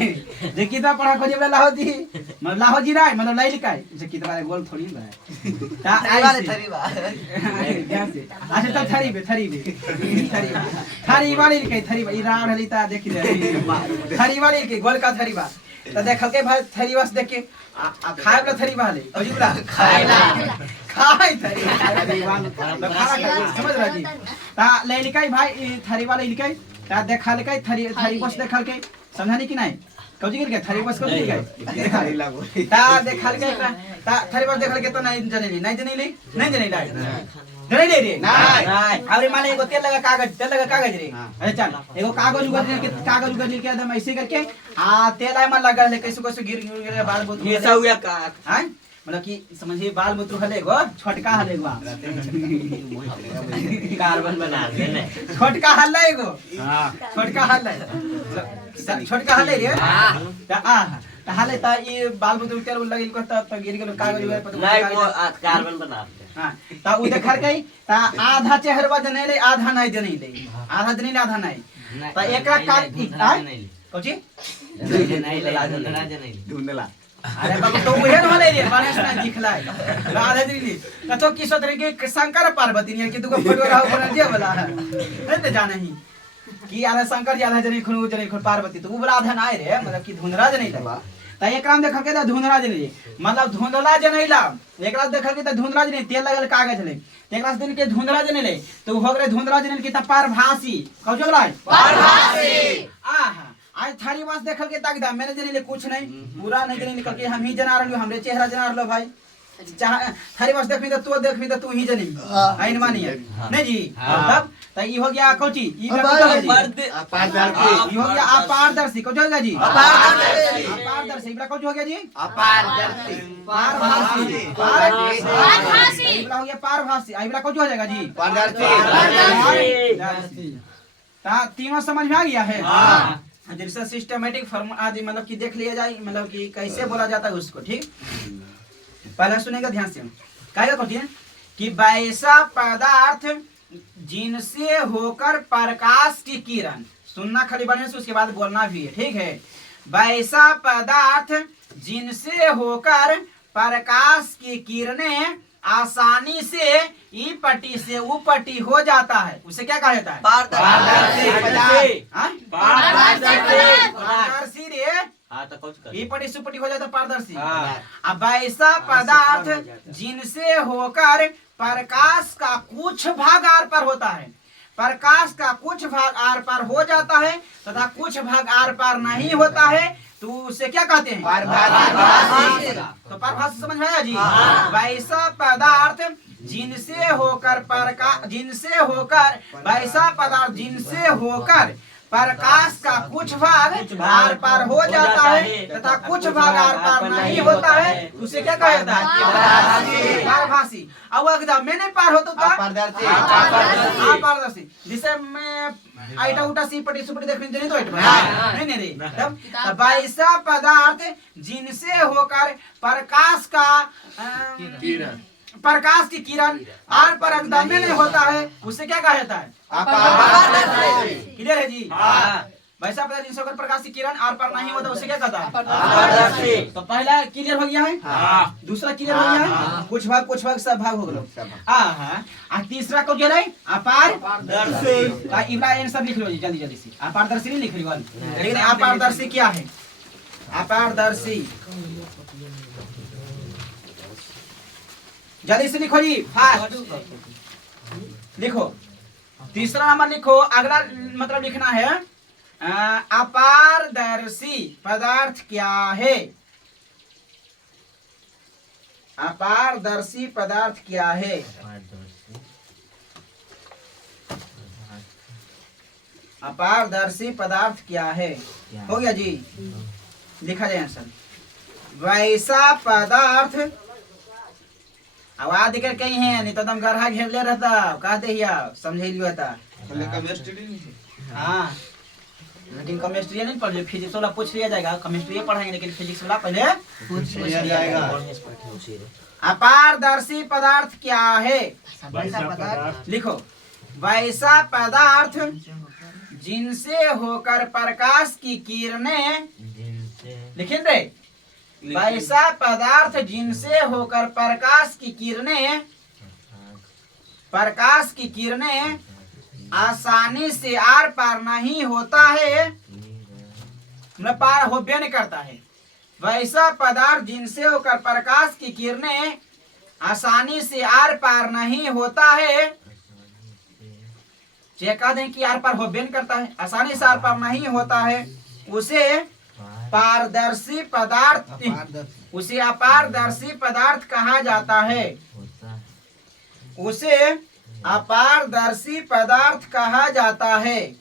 जे कितना पढ़ा खोजे वाला होती मतलब लाहो जी राय मतलब लाई लिखाई जे कितना गोल थोड़ी बा ता वाले थरी बा अच्छा त थरी बे थरी वाली के थरी बा ई राड हली ता देखि थरी वाली के गोल का थरी बा त देखल के भाई थरी बस देख के आ खाए वाला थरी बा ले अजीबला खाए थरी समझ रहा जी ता ले लिखाई भाई थरी वाले लिखाई ता देखा लिखाई थरी बस देखल के समझानी कि नहीं कौजी के थरी बस कौजी के ता देखल के ता थरी बस देखल के तो नहीं जनेली नहीं जनेली जने ले रे नहीं अरे माने एगो तेल लगा कागज रे अरे चल एगो कागज उगर के एकदम ऐसे करके आ तेल आय में लगा ले कैसे गिर बाल बुत ये सब हुआ का हैं मतलब कि समझिए बाल बुतरू हले एगो छोटका हले एगो कार्बन बना दे ने छोटका हले एगो हां छोटका हले रे हां त हाले त ई बाल बुतरू तेल लगिल को त गिर गेल कागज उगर पर नहीं वो कार्बन बना दे हां त उ देखर के त आधा चेहरवा जने ले आधा नहीं जने ले आधा जने ले आधा नहीं त एकरा का कोची नहीं ले धुंधला अरे बाबू तो उहे न होले रे माने सुना दिखलाय आधा जने त तो किसो तरह के शंकर पार्वती ने कि दुगो फोटो रहो बना दिया वाला है नहीं जाने ही कि आधा शंकर जी आधा जने खुन पार्वती तो उ बड़ा आधा नहीं रे मतलब कि धुंधला जने ले त एकरा में देखल के त धुंधला जने मतलब धुंधला जनेला एकरा देखल के त धुंधला जने तेल लगल कागज ले एकरा से दिन के धुंधला जने ले तो हो गरे धुंधला जने के त पारभासी कहो जो बोला पारभासी आहा आज थारी वास देखल के ताकदा मैंने जने ले कुछ नहीं पूरा नहीं जने निकल के हम ही जना रहलो हमरे चेहरा जना रहलो भाई थारी वास देखबी त तू ही जनी आइन मानिए नहीं जी तब त ई हो गया कोची ई पारदर्शी ई हो गया अपारदर्शी को होगा जी अपारदर्शी इबरा को हो गया जी अपारदर्शी पारभासी इबरा हो गया पारभासी इबरा को हो जाएगा जी पारदर्शी ता तीनों समझ में आ गया है हां जैसा सिस्टमैटिक फॉर्मूला आदि मतलब कि देख लिया जाए मतलब कि कैसे बोला जाता है उसको ठीक पहला सुनेगा ध्यान से क्या कहते हैं कि वैसा पदार्थ जिनसे होकर प्रकाश की किरण सुनना खाली बढ़िया से उसके बाद बोलना भी है ठीक है वैसा पदार्थ जिनसे होकर प्रकाश की किरणें आसानी से ई पट्टी से ऊ पट्टी हो जाता है उसे क्या कहा जाता है पारदर्शी रे तो कुछ कर ई पट्टी सुपट्टी हो जाता है पारदर्शी अब ऐसा पदार्थ जिनसे होकर प्रकाश का कुछ भाग आर पार होता है प्रकाश का कुछ भाग आर पार हो जाता है तथा कुछ भाग आर पार नहीं होता है तो उसे क्या कहते हैं पारभासी तो पारभासी समझ में आया जी वैसा पदार्थ जिनसे होकर वैसा पदार्थ जिनसे होकर प्रकाश का कुछ भाग आर पार हो जाता है तथा कुछ भाग आर पार नहीं होता है उसे क्या कहा जाता है पारभासी अब एकदम मैंने पार होता था पारदर्शी जिसे मैं आइटा उटा सी पटी सुपटी देखने देनी तो नहीं रे तब वैसा पदार्थ जिनसे होकर प्रकाश की किरण आर पर एकदम नहीं होता है उसे क्या कहा जाता है क्लियर है जी वैसा पदार्थ जिनसे होकर प्रकाश की किरण आर पर नहीं होता उसे क्या कहता है तो पहला क्लियर हो गया है दूसरा क्लियर हो गया है कुछ भाग सब भाग हो गया तीसरा को जो है अपारदर्शी इब्रा आंसर लिख लो जी जल्दी से अपारदर्शी नहीं लिख लो लेकिन अपारदर्शी क्या है अपारदर्शी जल्दी से लिखो जी फास्ट लिखो तीसरा नंबर लिखो अगला मतलब लिखना है अपारदर्शी पदार्थ क्या है अपारदर्शी पदार्थ क्या है अपारदर्शी पदार्थ क्या है हो गया जी लिखा जाए आंसर वैसा पदार्थ आवाज कर कहीं है नहीं तो तुम गरहा घेर ले रहता कहते ही समझे लियो था हाँ लेकिन केमिस्ट्री नहीं पढ़, फिजिक्स वाला पूछ लिया जाएगा, केमिस्ट्री पढ़ेंगे लेकिन फिजिक्स वाला पहले पूछ लिया जाएगा। अपारदर्शी पदार्थ क्या है? लिखो, वैसा पदार्थ जिनसे होकर प्रकाश की किरणें, लिखें रे, वैसा पदार्थ जिनसे होकर प्रकाश की किरणें आसानी से आर पार नहीं होता है, न पार होबे नहीं करता है। वैसा पदार्थ जिनसे होकर प्रकाश की किरणें आसानी से आर पार नहीं होता है, कह दें कि आर पार होबे नहीं करता है, आसानी से आर पार नहीं होता है, उसे पारदर्शी पदार्थ, उसे अपारदर्शी पदार्थ कहा जाता है। उसे अपारदर्शी पदार्थ कहा जाता है।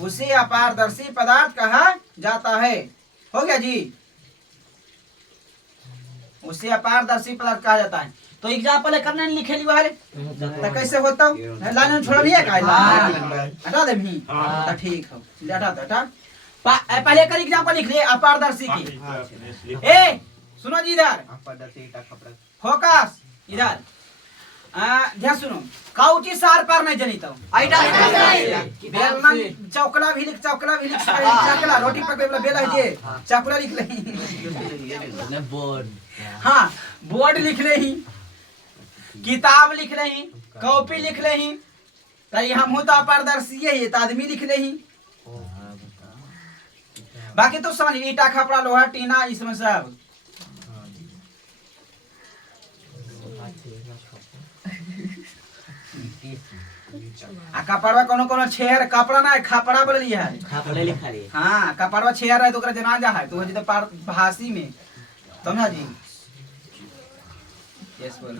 उसे अपारदर्शी पदार्थ कहा जाता है। हो गया जी? उसे अपारदर्शी पदार्थ कहा जाता है। तो एग्जाम्पल करने लिखे ली बाहर तो कैसे होता हूँ? लाइन छोड़ लिया का हटा दे भी तो ठीक है, हटा पहले कर एग्जाम्पल लिख लिए अपारदर्शी की। ए सुनो जी, इधर फोकस, इधर ध्यान सुनो, काउची सार पार नहीं जनी तो बेलना चौकला भी लिख, चकला रोटी पकड़े वाला बेला है ये चकला लिख ले, बोर्ड, हाँ बोर्ड लिख ले ही, किताब लिख ले ही, कॉपी लिख ले ही, तो हम हो तो अपारदर्शी है, तो आदमी लिख ले ही। बाकी तो समझ, ईटा खपड़ा लोहा टीना इसमें सब। कपड़वा कोनो छेहर कपड़ा ना है, खपड़ा बोल लिया है, खापड़े लिखा रही है। हाँ कपड़वा छेहर है तो ओकरा जनाजा है, तो तो पार भाषी में समझा जी? यस बोल,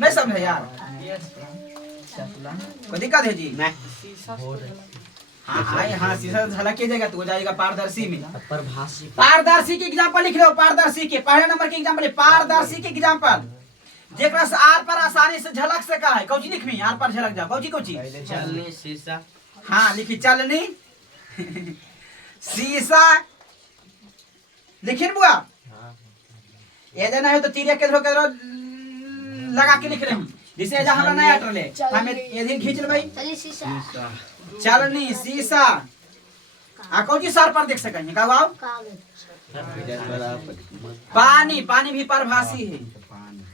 नहीं समझे यार? कोई दिक्कत है जी? हाँ आए, हाँ शीशा झलक के जाएगा तो हो जाएगा पारदर्शी में। पारदर्शी के एग्जाम्पल लिख लो, पारदर्शी के पहले नंबर के एग्जाम्पल, पारदर्शी के एग्जाम्पल जेकरा से आर पर आसानी से झलक सका है। कौची लिखमी आर पर झलक जा, कौची चलनी शीशा, हाँ लिखी चलनी शीशा लिखिन बुआ। ये जना है तो तीरे के लगा के लिख रहे हैं, जिसे एजा हमरा नहीं अटरले, हमें ये दिन खींच ले भाई, चलनी शीशा। आ कौची सार पर देख सकेंगे का बाब? पानी, पानी भी पारभासी है,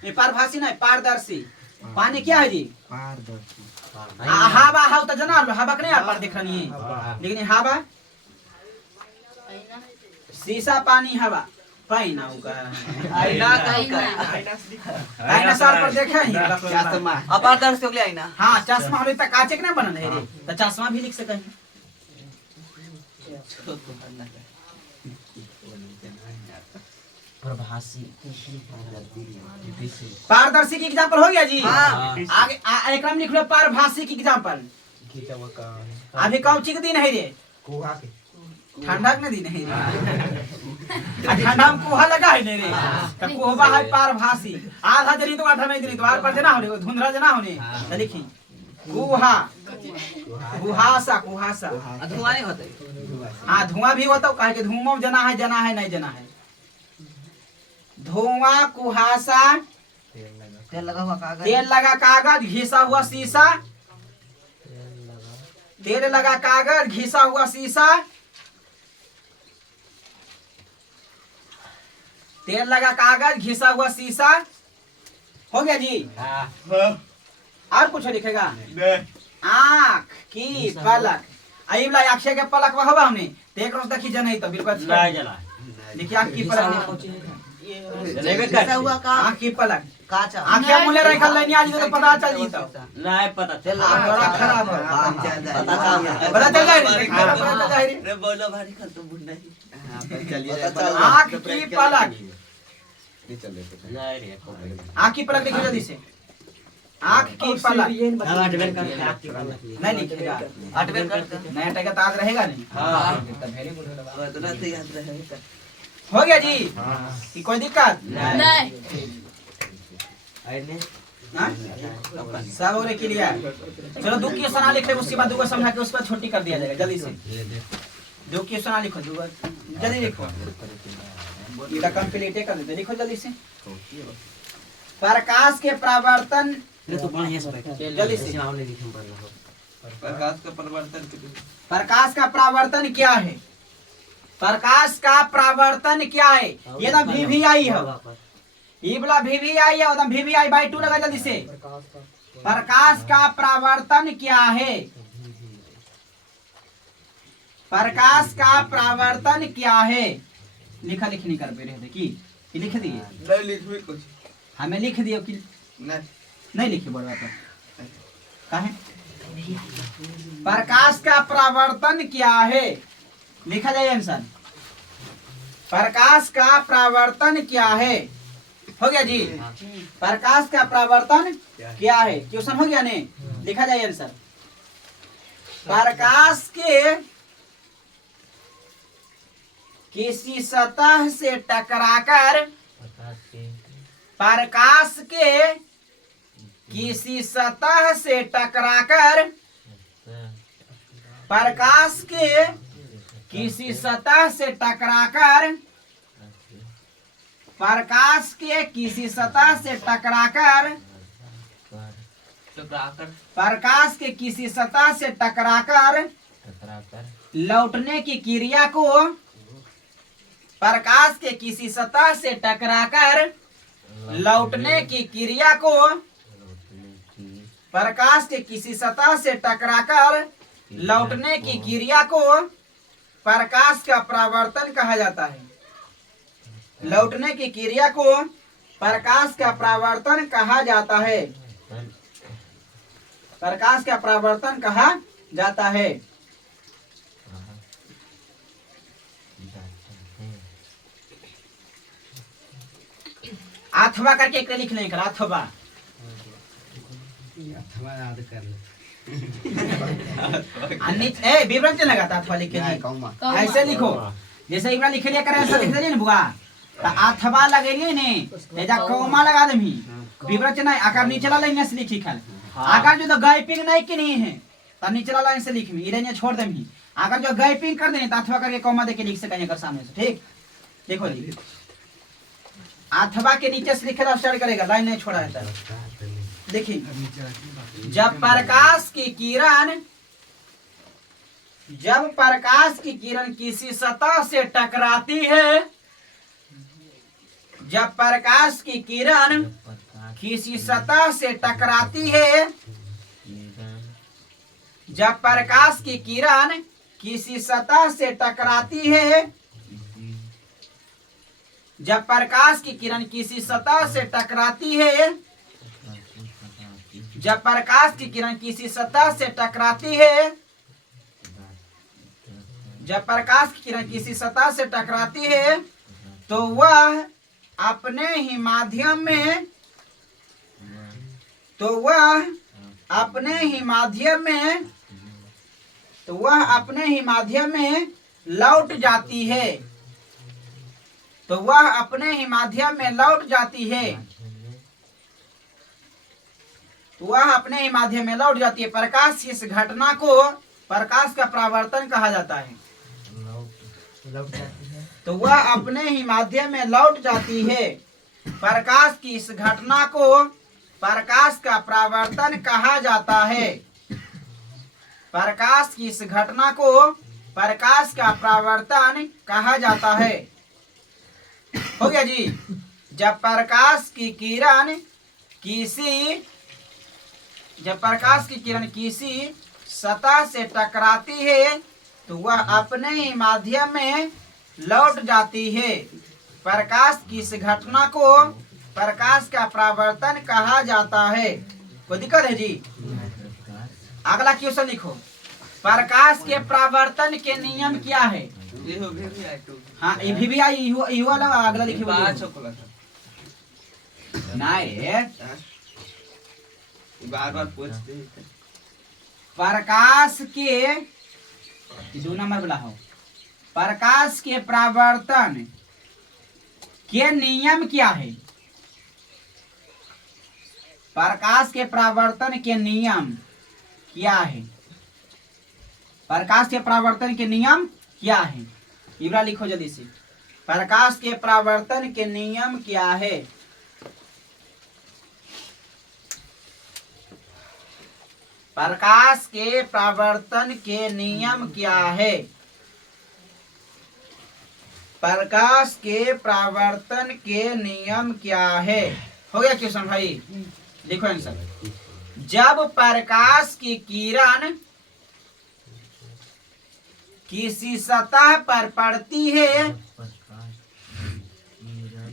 ये पारभासी नहीं पारदर्शी। पानी क्या है जी? हवा, हवा तो जना हवा के नहीं आर पार दिख रही है, लेकिन हवा, शीशा, पानी, हवा, पैना आईना सार पर देखा ही अपारदर्शी हो गया आईना। हाँ चश्मा अभी तक कांचे के नहीं बनल है रे, तो चश्मा भी लिख सकें। पारदर्शी की एग्जाम्पल हो गया जी? आगे एक लिख लो पारभासी की एग्जाम्पल। अभी कौची के दिन है रे? ठंडा के दिन है रे, ठंडा में कोहा लगा है रे, तो कोहबा है पारभासी। आधा जरी तो आधा नहीं जरी तो आर पर जना होने, धुंधला जना होने, तो लिखी कुहा, कुहासा, कुहासा। धुआं नहीं होता? हाँ धुआं भी होता, कहे कि धुआं जना है नहीं जना है। धुआं, कुहासा, तेल लगा हुआ कागज, तेल लगा कागज, घिसा हुआ शीशा, तेल लगा कागज, घिसा हुआ शीशा, तेल लगा कागज, घिसा हुआ शीशा। हो गया जी? और कुछ लिखेगा? आँख की पलक, आई वाला अक्षय के पलक हवा हमने तो एक रोज देखी जन तो बिल्कुल देखिए आँख की पलक, आँख की पलक, आँखें मुले रखल नहीं आज तो पता चल जी तो नहीं पता चल, बड़ा खराब है, पता चल जाए रे बोलो भारी खा तो बुढ़ नहीं। आँख की पलक, नहीं रे आँख की पलक लिखिए जल्दी से, आँख की पलक नहीं लिखेगा, नया टैग ताज रहेगा नहीं। हो गया जी? कोई दिक्कत नहीं? हाँ? सब और क्लियर। चलो दो क्वेश्चन आ लिख ले, उसके बाद दो समझा के उस पर छोटी कर दिया जाएगा जल्दी से। दो क्वेश्चन आ लिखो, दो जल्दी लिखो, ये कंप्लीट कर देते, लिखो जल्दी से। प्रकाश के परावर्तन जल्दी से। प्रकाश का परावर्तन क्या है? प्रकाश का परावर्तन क्या है? ये तो VVI है, ये वाला VVI है, एकदम VVI/2 लगा जल्दी से। प्रकाश का परावर्तन क्या है? प्रकाश का परावर्तन क्या है? लिखा लिख नहीं कर पे रहे कि लिख दिए, नहीं लिख भी कुछ हमें लिख दियो कि नहीं लिखे बड़वा पर काहे? प्रकाश का परावर्तन क्या है? लिखा जाए आंसर। प्रकाश का परावर्तन क्या है? हो गया जी। प्रकाश का परावर्तन क्या है? क्वेश्चन हो गया ने, लिखा जाए आंसर। प्रकाश के किसी सतह से टकराकर, प्रकाश के किसी सतह से टकराकर, प्रकाश के किसी सतह से टकराकर, प्रकाश के किसी सतह से टकराकर, प्रकाश के किसी सतह से टकराकर लौटने की क्रिया को, प्रकाश के किसी सतह से टकराकर लौटने की क्रिया को, प्रकाश के किसी सतह से टकराकर लौटने की क्रिया को प्रकाश का परावर्तन कहा जाता है। लौटने की क्रिया को प्रकाश का परावर्तन कहा जाता है। प्रकाश का परावर्तन कहा जाता है। अथवा करके एक लिख लें, अथवा विवरण से लगाता अथवा लिख के जी, ऐसे लिखो जैसे इमरा लिखे लिया करे ऐसा लिख दे ना बुआ, तो अथवा लगेलिए ने तेजा कौमा लगा देमी, विवरण नहीं आकार नीचला लाइन से लिखी खाल, आकार जो तो गैपिंग नहीं की नहीं है तब नीचला लाइन से लिखमी, इधर ने छोड़ देमी, अगर जो गैपिंग कर देने तो अथवा करके कौमा देके लिख सकेंगे अगर सामने से। ठीक, देखो जी अथवा के नीचे से लिखे स्टार्ट करेगा, लाइन नहीं छोड़ा रहता है। देखिए, जब प्रकाश की किरण किसी सतह से टकराती है, जब प्रकाश की किरण किसी सतह से टकराती है, जब प्रकाश की किरण किसी सतह से टकराती है, जब प्रकाश की किरण किसी सतह से टकराती है, जब प्रकाश की किरण किसी सतह से टकराती है, जब प्रकाश की किरण किसी सतह से टकराती है तो वह अपने ही माध्यम में, तो वह अपने ही माध्यम में, तो वह अपने ही माध्यम में लौट जाती है, तो वह अपने ही माध्यम में लौट जाती है, वह अपने ही माध्यम में लौट जाती है। प्रकाश की इस घटना को प्रकाश का परावर्तन कहा जाता है। तो वह अपने ही माध्यम में लौट जाती है। प्रकाश की इस घटना को प्रकाश का परावर्तन कहा जाता है। प्रकाश की इस घटना को प्रकाश का परावर्तन कहा जाता है। हो गया जी। जब प्रकाश की किरण किसी सतह से टकराती है तो वह अपने ही माध्यम में लौट जाती है। प्रकाश की इस घटना को प्रकाश का परावर्तन कहा जाता है। कोई दिक्कत है जी? अगला क्वेश्चन लिखो। प्रकाश के परावर्तन के नियम क्या है? हाँ भी आई अगला लिखिए। नहीं बार पूछते प्रकाश के 2 नंबर बोला हो। प्रकाश के परावर्तन के नियम क्या है? प्रकाश के परावर्तन के नियम क्या है? प्रकाश के परावर्तन के नियम क्या है? इबरा लिखो जल्दी से। प्रकाश के परावर्तन के नियम क्या है? प्रकाश के परावर्तन के नियम क्या है? प्रकाश के परावर्तन के नियम क्या है? हो गया क्वेश्चन भाई? देखो आंसर। जब प्रकाश की किरण किसी सतह पर पड़ती है,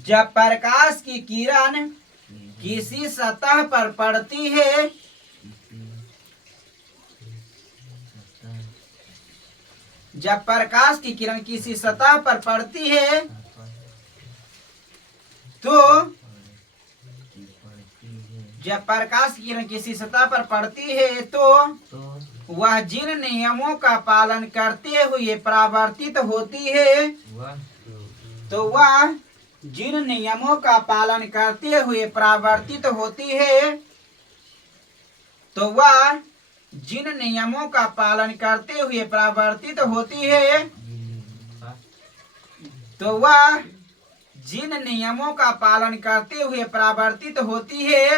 जब प्रकाश की किरण किसी सतह पर पड़ती है, जब प्रकाश की किरण किसी सतह पर पड़ती है तो जब प्रकाश की किरण किसी सतह पर पड़ती है तो वह जिन नियमों का पालन करते हुए परावर्तित होती है, तो वह जिन नियमों का पालन करते हुए परावर्तित होती है, तो वह जिन नियमों का पालन करते हुए परावर्तित होती है, तो वह जिन नियमों का पालन करते हुए परावर्तित होती है,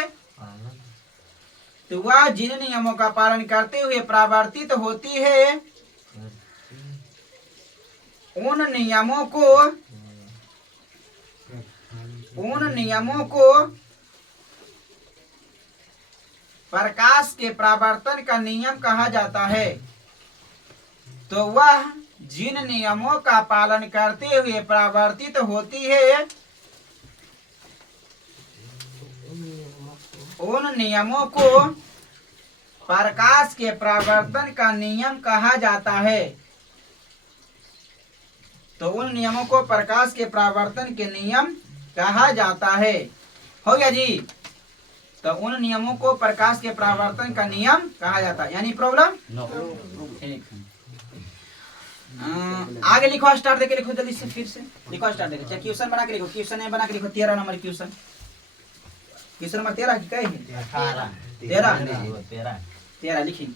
तो वह जिन नियमों का पालन करते हुए परावर्तित होती है, उन नियमों को प्रकाश के परावर्तन का नियम कहा जाता है। तो वह जिन नियमों का पालन करते हुए परावर्तित होती है, उन नियमों को प्रकाश के परावर्तन का नियम कहा जाता है। तो उन नियमों को प्रकाश के परावर्तन के नियम कहा जाता है। हो गया जी? तो उन नियमों को प्रकाश के परावर्तन का नियम कहा जाता है। यानी प्रॉब्लम ठीक है। आगे लिखो, स्टार्ट देके लिखो जल्दी से, फिर से लिखो स्टार्ट देके। चाहे क्वेश्चन बना के लिखो, क्वेश्चन नहीं बना के लिखो। 13 नंबर क्वेश्चन, क्वेश्चन नंबर 13 की कहे है 13 लिखिए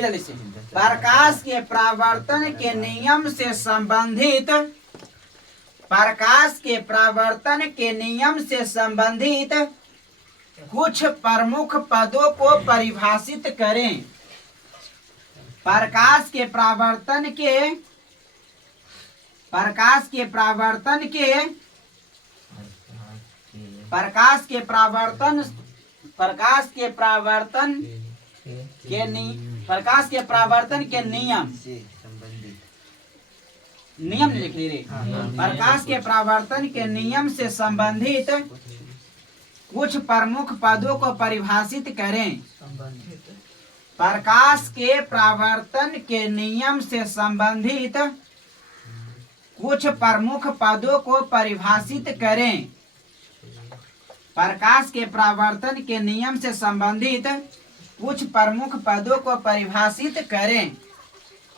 जल्दी से। प्रकाश के परावर्तन के नियम से संबंधित, प्रकाश के परावर्तन के नियम से संबंधित कुछ प्रमुख पदों को परिभाषित करें। प्रकाश के परावर्तन के नियम लिख लीजिए। प्रकाश के परावर्तन के नियम से संबंधित कुछ प्रमुख पदों को परिभाषित करें। प्रकाश के परावर्तन के नियम से संबंधित कुछ प्रमुख पदों को परिभाषित करें। प्रकाश के परावर्तन के नियम से संबंधित कुछ प्रमुख पदों को परिभाषित करें।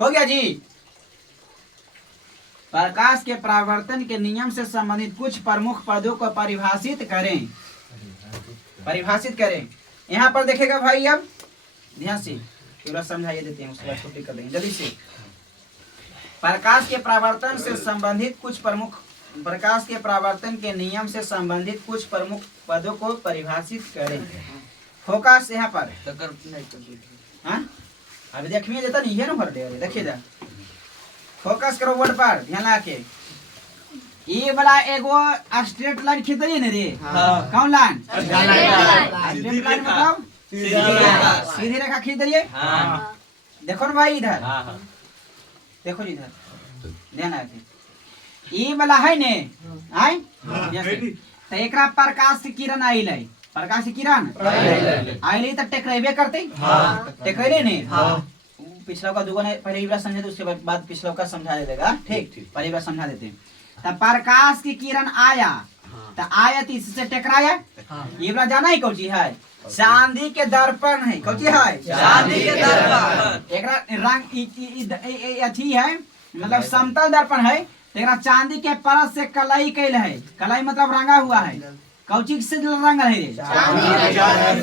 हो गया जी? प्रकाश के परावर्तन के नियम से संबंधित कुछ प्रमुख पदों को परिभाषित करें। परिभाषित करें। यहाँ पर देखेगा भाई, अब ध्यान से पूरा समझाइए देते हैं, उसके बाद छुट्टी कर देंगे जल्दी से। प्रकाश के परावर्तन से संबंधित कुछ प्रमुख, प्रकाश के परावर्तन के नियम से संबंधित कुछ प्रमुख पदों को परिभाषित करें। फोकस यहाँ पर, हाँ अभी देखिए देता नहीं है ना, भर दे देखिए जा, फोकस करो वर्ड पर ध्यान लाके। ये वाला एगो स्ट्रेट लाइन खींच रही है रे। कौन लाइन? स्ट्रेट लाइन मतलब सीधी रेखा खींच रही है। देखो ना भाई इधर, देखो इधर ध्यान आके। ये वाला है ने, आय तो एकरा प्रकाश की किरण आइल है, प्रकाश की किरण आइल तो टकराइबे करते, टकराइले ने। पिछला का दुगुना पहले एक बार समझे तो उसके बाद पिछला का समझा देगा। ठीक, पहले बार समझा देते हैं। तो प्रकाश की किरण आया तो आया तो इससे टकराया। ये बार जाना ही कौन सी है? चांदी के दर्पण है। कौन सी है? चांदी के दर्पण। एकरा रंग अथी है, मतलब समतल दर्पण है। एकरा चांदी के परत से कलाई कैल है। कलाई मतलब रंगा हुआ है। कौची से रंगल है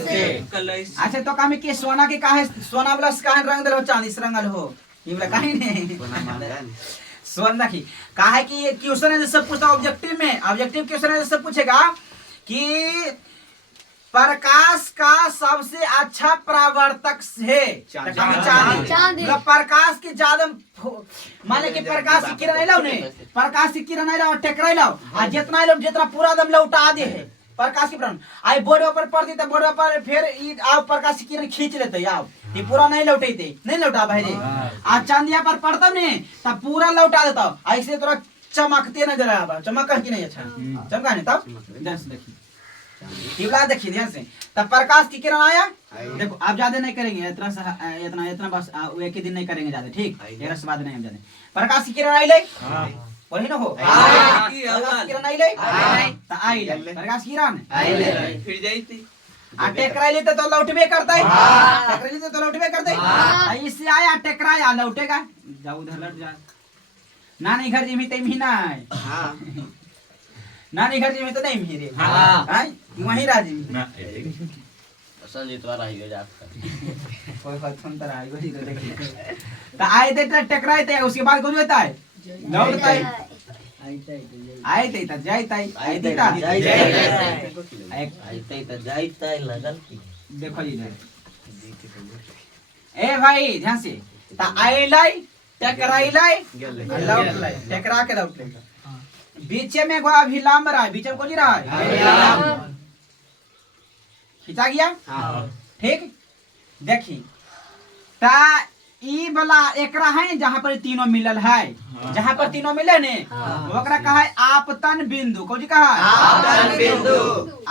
रे कलश अच्छा तो कामे के सोना के काहे सोना वाला से काहे रंग दल हो चांदी से रंगल हो ये वाला काहे नहीं सोना की काहे कि ये क्वेश्चन है जो सब पूछता ऑब्जेक्टिव में ऑब्जेक्टिव क्वेश्चन है जो सब पूछेगा कि प्रकाश का सबसे अच्छा परावर्तक है चांदी मतलब प्रकाश के ज्यादा माने कि प्रकाश की किरण आइलो ने प्रकाश की किरण आइलो टकराई लो आ जितना आइलो जितना पूरा दम लौटा दे है प्रकाश की किरण आई बोर्ड पर पड़ती तो बोर्ड पर फिर ई आओ प्रकाश की किरण खींच लेते आओ ये पूरा नहीं लौटेते नहीं लौटा भाई रे आ चांदिया पर पड़ता ने तब पूरा लौटा देता ऐसे थोड़ा चमकते नजर आवा चमक की नहीं अच्छा चमका नहीं तब ध्यान से देखिए टिवला देखिए ध्यान से तब प्रकाश की किरण आया देखो आप ज्यादा नहीं करेंगे इतना बस एक ही दिन नहीं करेंगे ज्यादा ठीक एक से बाद नहीं हम ज्यादा प्रकाश की किरण आई ले वही ना हो प्रकाश की किरण आई ले तो आई ले प्रकाश की किरण आई ले फिर जाती आ टेकराई लेते तो लौटबे करते टेकराई लेते तो लौटबे करते इससे आया टेकराया लौटेगा जाओ उधर लट जा नानी घर जिमी तेमी ना नानी घर जी में तो नहीं मेरे हां वहीं राजी संजीत वाला ही जाता कोई बात सुन तर आई वही तो देखिए तो आए थे टकराए थे उसके बाद कुछ होता है लौटता है आए थे तो जाता है आए थे तो जाता है लगल की देखो जी ए भाई ध्यान से तो आए लाई टकराई लाई लौट लाई टकरा के लौट ले बीचे में गो अभिलाम रहा है बीच में कौन रहा है खिंचा गया ठीक देखी ता ई वाला एकरा है जहां पर तीनों मिलल है जहां पर तीनों मिले ने ओकरा कहा है आपतन बिंदु कौन कहा आपतन बिंदु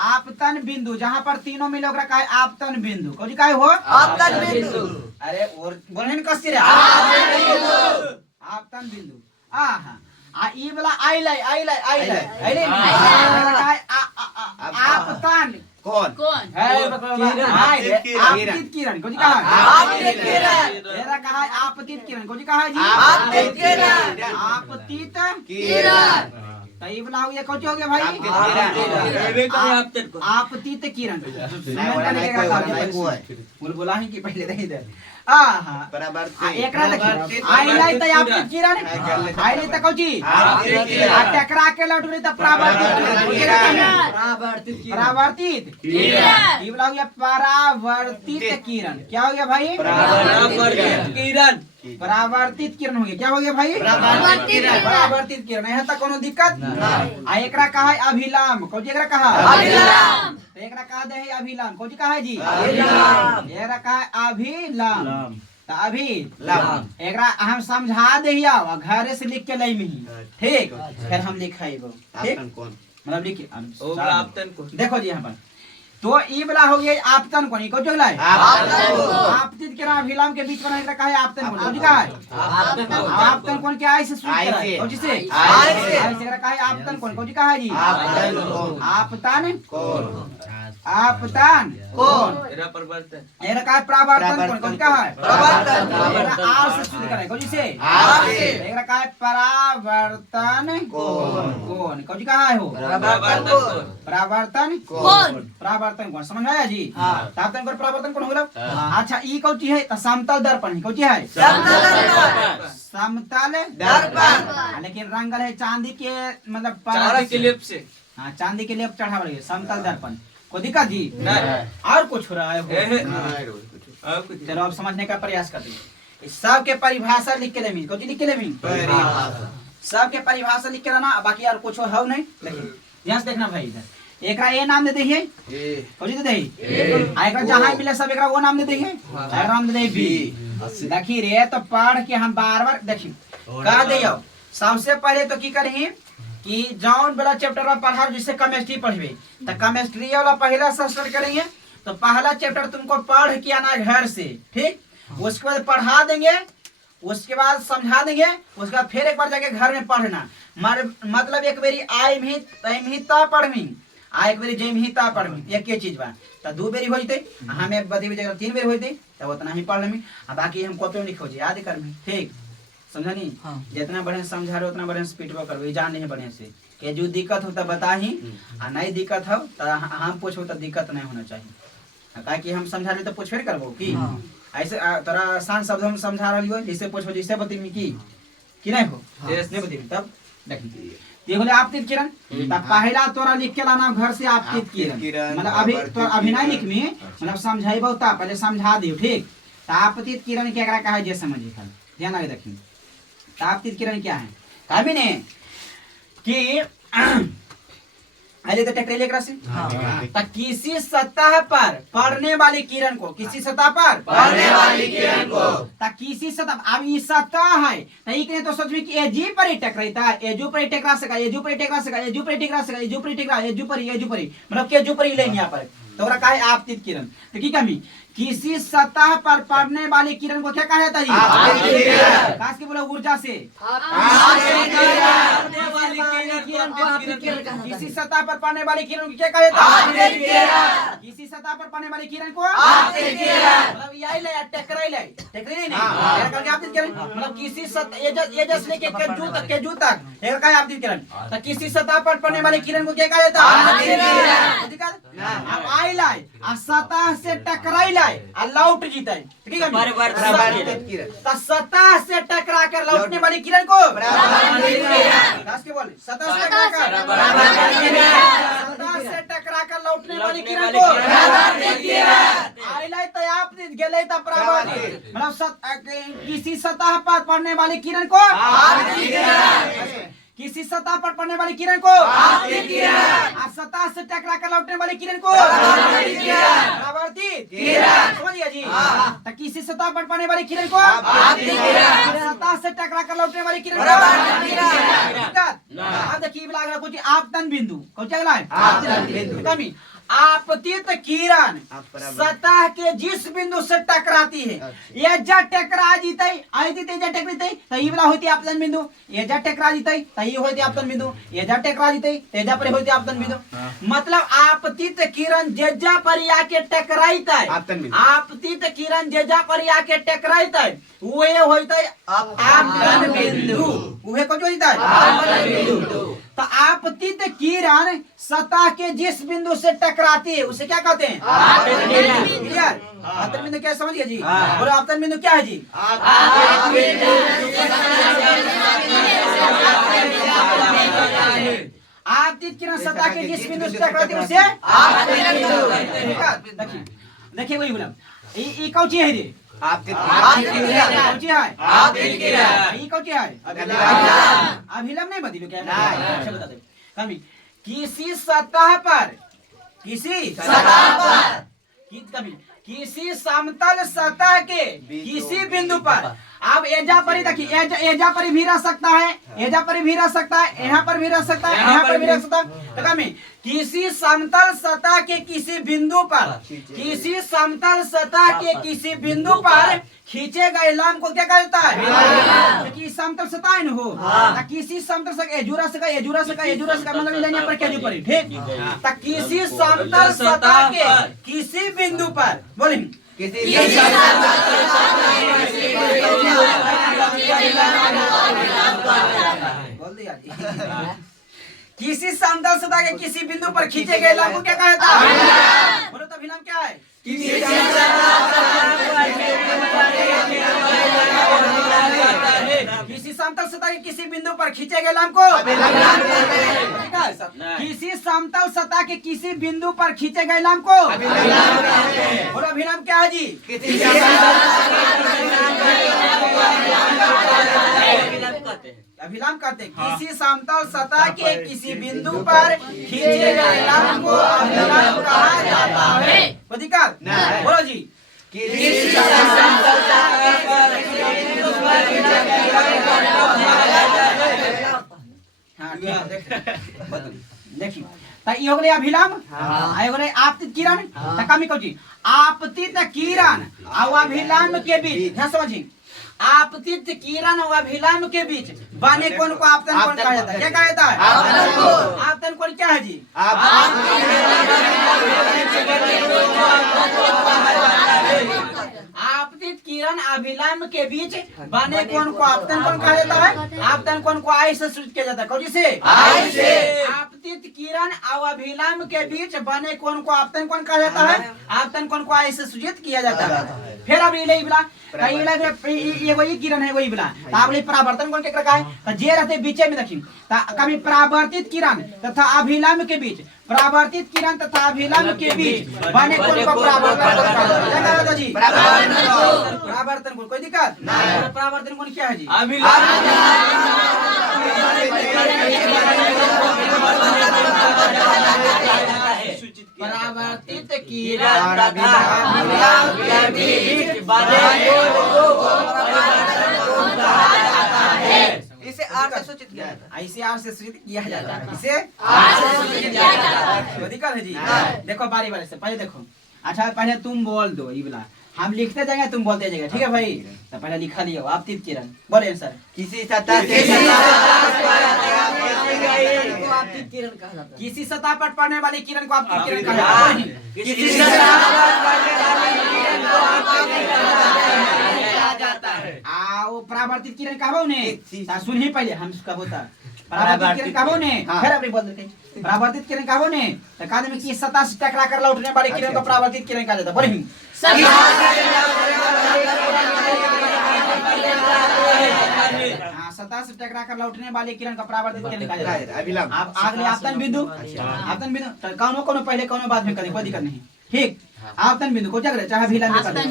आपतन बिंदु जहां पर तीनों मिले ओकरा कहा है आपतन बिंदु कौन कहा हो आपतन बिंदु अरे और बोले न कसी रे आपतन बिंदु आहा आ ई वाला आई ले आपतन कौन है आपतित किरण कौन कहा आपतित किरण मेरा कहा है आपतित किरण कौन कहा जी आपतित किरण आपतित किरण तो ये वाला हो गया कौन हो गया भाई आपतित किरण बोल बोला ही कि पहले नहीं इधर आहा एकरा देखिए आई लाई त आपतित किरण आई लाई त कौची टकरा के लौट रही त परावर्तित किरण ये वाला हो गया परावर्तित किरण क्या हो गया भाई किरण परावर्तित किरण हो गया क्या हो गया भाई परावर्तित किरण यहाँ तक कोनो दिक्कत आ एकरा कहा है अभिलाम कौन एकरा कहा अभिलाम तो एकरा कहा दे है अभिलाम कौन कहा है जी अभिलाम एकरा कहा है अभिलाम तो अभिलाम एकरा हम समझा दहिया घर से लिख के लाई मिही ठीक फिर हम लिखाइबो ठीक मतलब लिखिए आपतन को देखो जी यहाँ पर तो ई वाला हो गया आपतन कोनी को जो लाए आपतित के अभिलाम के बीच में रखा है आपतन कोनी कौन कहा है आपतन कोन क्या ऐसे सूट करा है कौन से ऐसे रखा है आपतन कोन कौन कहा है जी आपतन आपतन कौन तेरा परिवर्तन ये रखा है परावर्तन कौन कहा है परावर्तन आर से सूट करा है कौन से आर से ये रखा है परावर्तन कौन कौन कहा है हो परावर्तन कौन परावर्तन कौन समझ आया जी तापतन कौन परावर्तन कौन होला अच्छा ई कौन है त समतल दर्पण कौन है समतल दर्पण लेकिन रंगल है चांदी के मतलब चांदी के लेप से हां चांदी के लेप चढ़ावल है समतल दर्पण को दिक्कत जी और कुछ हो रहा है चलो अब समझने का प्रयास करते हैं सब के परिभाषा लिख के लेमी कौन लिख के लेमी सब के परिभाषा लिख के लाना बाकी और कुछ हो नहीं देखिए ध्यान से देखना भाई इधर एकरा ए नाम दे दइए कौन दे दई आ एकरा जहां मिले सब एकरा वो नाम दे दइए एकरा नाम दे दई बी देखी रे तो पढ़ के हम बार-बार देखी का दियो सबसे पहले तो की करही कि जौन बड़ा चैप्टर में पढ़ा जिससे केमिस्ट्री पढ़बे तो केमिस्ट्री वाला पहला से स्टार्ट करेंगे तो पहला चैप्टर तुमको पढ़ के आना घर से ठीक उसके बाद पढ़ा देंगे उसके बाद समझा देंगे उसके बाद फिर एक बार जाके घर में पढ़ना मतलब एक बेरी आई भी तैम ही ता पढ़मी आ एक बेरी जेम ही ता पढ़मी एक के चीज बा तो दो बेरी हो जते हमें बदी जगह तीन बेर हो जते तो उतना ही पढ़ लेमी आ बाकी हम कॉपी में लिखो जी याद करमी ठीक समझनी जितना बढ़िया समझा रहे उतना बढ़िया स्पीड में करबे जान नहीं बढ़िया से के जो दिक्कत हो तो बताही आ नहीं दिक्कत हो तो हम पूछो तो दिक्कत नहीं होना चाहिए काहे कि हम समझा रहे तो पूछबे करबो की ऐसे तोरा आसान शब्द हम समझा रही हो जैसे पूछो जैसे बतेमी की नहीं हो नहीं बतेमी तब देखी ये बोले आपतित किरण तब पहला तोरा लिख के लाना घर से आपतित किरण मतलब अभी तो अभी नहीं लिखमी मतलब समझाइबो ता पहले समझा दियो ठीक तो आपतित किरण के एकरा कहे जे समझी खाली ध्यान लगे देखी तो आपतित किरण क्या है काबी ने कि अरे तो टकरे लेकर से तो किसी सतह पर पड़ने वाली किरण को किसी सतह पर पड़ने वाली किरण को तो किसी सतह अब ये सतह है तो ये तो सोच में कि एजी पर ही टकराता है एजू पर ही टकरा सका एजू पर ही टकरा सका एजू पर ही टकरा सका एजू पर ही टकरा एजू पर ही मतलब के एजू पर ही लेंगे यहाँ पर तो ओरा काहे आपतित किरण तो की कमी किसी सतह पर पड़ने वाली किरण को क्या कहा जाता है आपतित किरण खास के बोला ऊर्जा से किसी सतह पर पड़ने वाली किरण को क्या कहा जाता है किसी सतह पर पड़ने वाली किरण को मतलब यही ले टकराई नहीं यार करके आपतित किरण मतलब किसी सतह एजस लेके केजू तक यार का आपतित किरण तो किसी सतह पर पड़ने वाली किरण को क्या कहा जाता है अब आई लाई आ सतह से टकराई लाई आ लौट जीता है ठीक है तो सतह से टकरा कर लौटने वाली किरण को खास के बोले सतह से टकरा कर लौटने वाली किरण को आई लाई तो आप गेले तो परावर्तित मतलब किसी सतह पर पड़ने वाली किरण को किसी सतह पर पड़ने वाली किरण को सतह से टकरा कर लौटने वाली किरण को परावर्तित समझिए जी तो किसी सतह पर पड़ने वाली किरण को सतह से टकरा कर लौटने वाली किरण को अब देखिए लग रहा कुछ आपतन बिंदु कौन अगला है कमी आपतित किरण सतह के जिस बिंदु से टकराती है ये जब टकरा जीते आई जीते जब टकराते तो ये वाला होती आपतन बिंदु ये जब टकरा जीते तो ये होती आपतन बिंदु ये जब टकरा जीते तो जब पर होती आपतन बिंदु मतलब आपतित किरण जेजा पर आके टकराईता है आपतित किरण जेजा पर आके टकराईता है वो ये होता है आपतन बिंदु वो कौन होता है आपतन बिंदु तो आपतित किरण सतह के जिस बिंदु से टकराती है उसे क्या कहते हैं आपतन बिंदु क्या समझिए जी बोलो आपतन बिंदु क्या है जी आपतित किरण सतह के जिस बिंदु से टकराती है उसे देखिए वही बोला ये कौन चीज है जी अभिलम नहीं बदलो क्या अच्छा बता दे कमी किसी सतह पर किसी समतल सतह के किसी बिंदु पर अब एजा पर ही देखिए एजा पर भी रह सकता है एजा पर भी रह सकता है यहाँ पर भी रह सकता है यहाँ पर भी रह सकता है तो में किसी समतल सतह के किसी बिंदु पर किसी समतल सतह के किसी बिंदु पर खींचे गए लंब को क्या कहता है कि समतल सतह है हो किसी समतल सतह एजुरा सका मतलब लेने पर क्या पर ठीक तो किसी समतल सतह के किसी बिंदु पर बोले बोल दिया किसी समतल सतह के किसी बिंदु पर खींचे गए लंब को क्या कहता है बोलो तो अभिलंब क्या है किसी समतल सतह के किसी बिंदु पर खींचे गए लंब को किसी समतल सतह के किसी बिंदु पर खींचे गए लंब को और अभिलंब क्या है जी अभिलंब कहते हैं किसी समतल सतह के किसी बिंदु पर खींचे गए लंब को अभिलंब कहा जाता है अधिकार बोलो जी देखिए हो गए अभिलंब हो गए आपतित किरण कमी को जी आपतित किरण और अभिलंब के बीच समझिए आपतित किरण और अभिलंब के बीच बने कोण को आपतन कोण कहा जाता है क्या कहा जाता है आपतन कोण क्या है जी आपतित किरण अभिलंब के बीच बने कोण को आपतन कोण कहा जाता है? आपतन कोण को आई से सूचित किया जाता है। कौन से? आई से। आपतित किरण और अभिलंब के बीच बने कोण को आपतन कोण कहा जाता है? आपतन कोण को आई से सूचित किया जाता है। फिर अब ये बोला ये वही किरण है वही बोला ताबले परावर्तन कोण के कहा है? तो जे रहते बीच में देखिन कभी परावर्तित किरण तथा अभिलंब के बीच परावर्तित किरण तथा अभिलंब के बीच बने कोण को परावर्तन कोण कहा जाता है? क्या कहा जी? परावर्तन कोण। कोई दिक्कत नहीं। परावर्तन कोण क्या है जी? परावर्तित किरण तथा अभिलंब के बीच बने इसे आर से सूचित किया जाता है। ऐसे आर से सूचित किया जाता है। इसे आर से सूचित किया जाता है। कोई दिक्कत है जी? देखो बारी बारी से पहले देखो। अच्छा पहले तुम बोल दो ये वाला हम लिखते जाएंगे तुम बोलते जाएंगे। ठीक है भाई? तो पहले लिखा लियो आपतित किरण। बोले सर। किसी सतह से आपतित किरण कहा जाता है। किसी सतह पर पड़ने वाली किरण को आपतित किरण कहा जाता है। किसी आओ परावर्तित किरण कहबो ने ता सुन ही पहले हम कबो ता परावर्तित किरण कहबो ने फिर अपने बोल देते परावर्तित किरण कहबो ने तो कहते में कि सतह से टकरा कर लौटने वाली किरण को परावर्तित किरण कहा जाता है। बोले सतह से टकरा कर लौटने वाली किरण का परावर्तित किरण कहा जाता है। अभिलंब। आप आगले आपतन बिंदु आपतन बिंदु तो कौनो कौनो पहले कौनो बाद में करें कोई दिक्कत नहीं। ठीक आपतन बिंदु को जगह चाहे अभिलंब कर दे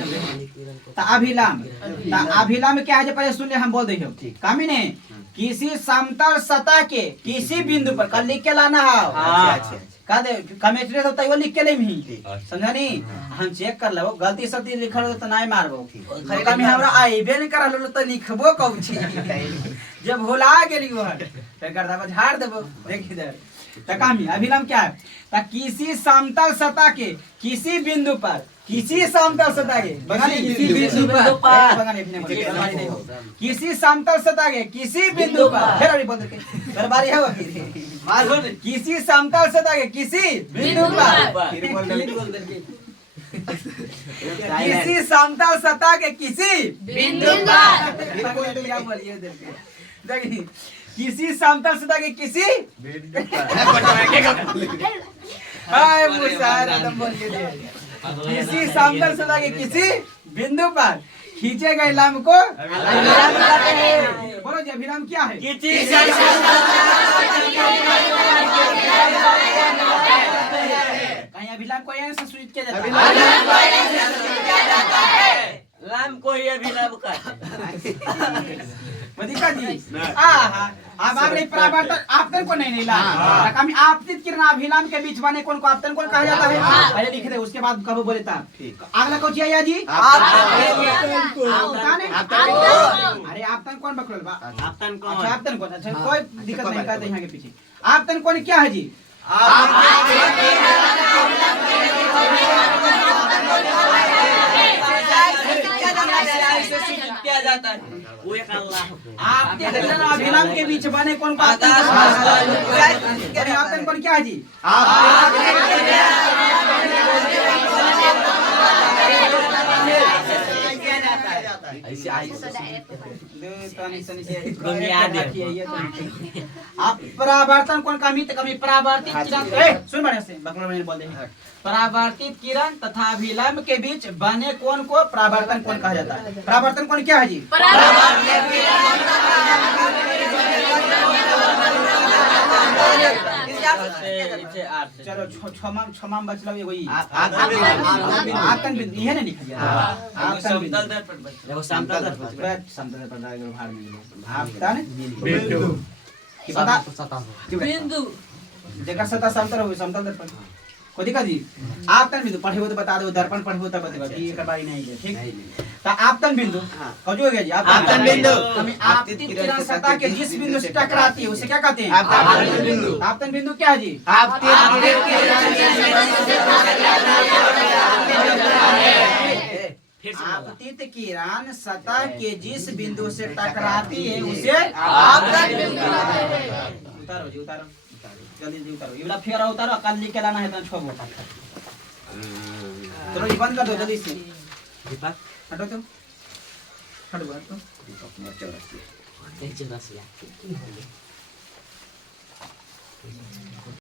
तो अभिलंब क्या है? पहले सुन ले हम बोल दे कामी ने किसी समतल सतह के किसी बिंदु पर कल लिख के लाना है। का दे कमेंट्री तो तैयो लिख के ले मी समझा नहीं? हम चेक कर लेबो गलती सती लिखल हो तो नहीं मारबो। खरे कमी हमरा आइबे नहीं करल तो लिखबो कहू छी जब भुला गेली वो फिर कर देबो झाड़ देबो। देख इधर तकामी अभिलंब क्या है? ता किसी समतल सतह के किसी बिंदु पर किसी समतल सतह के किसी बिंदु पर किसी समतल सतह के किसी बिंदु पर फिर अभी बोल के दरबारी है फिर किसी समतल सतह के किसी बिंदु पर किसी समतल सतह के किसी बिंदु पर देखिए किसी समतल सतह के किसी हाय मुसार एकदम बोल के दे किसी समतल सतह के किसी बिंदु पर खींचे गए लंब को अभिलंब कहते हैं। बोलो जी अभिलंब क्या है? कहीं अभिलंब को यहाँ से सूचित किया जाता है। लंब को ही अभिलंब कहते मदिका जी अब आगे परावर्तन आपतन को नहीं ला कभी आपतित किरण अभिलंब के बीच बने कौन को आपतन कौन कहा जाता है? पहले लिख दे उसके बाद कब बोले था अगला कौन चाहिए जी? अरे आपतन कौन बकरल बा? आपतन कौन? अच्छा आपतन कौन? अच्छा कोई दिक्कत नहीं कहते यहाँ के पीछे आपतन कौन क्या है जी? किया जाता है वो एक अल्लाह आपतित किरण अभिलंब के बीच बने कौन को आपतन कौन क्या है जी? ऐसे आप परावर्तन कौन कमी तो कमी परावर्तित किरण सुन बड़े से बकलोल में बोल दे परावर्तित किरण तथा अभिलंब के बीच बने कौन को परावर्तन कौन कहा जाता है? परावर्तन कौन क्या है जी? चलो छमाम बचलो ये वही आपतन बिंदु ये नहीं लिखा गया आपतन बिंदु वो समतल समतल पर डाल भार में आपतन बिंदु की पता बिंदु जगह सतह समतल हो समतल दर्पण को दिखा जी आपतन बिंदु पढ़े हो तो बता दो दर्पण पढ़े हो तब बता कि ये बारी नहीं है। ठीक तो आपतन बिंदु कौन हो गया जी? आपतन बिंदु हमें आपतित किरण सतह के जिस बिंदु से टकराती है उसे क्या कहते हैं? आपतन बिंदु। आपतन बिंदु क्या है जी? आपतित किरण सतह के जिस बिंदु से टकराती है उसे आपतन बिंदु। उतारो जी उतारो जल्दी जल्दी उतारो ये वाला फेरा उतारो कल लिख के लाना है तो छोड़ो चलो ये बंद कर दो जल्दी से हटो तो हट बुआ तो अपने चौरसिया चौरसिया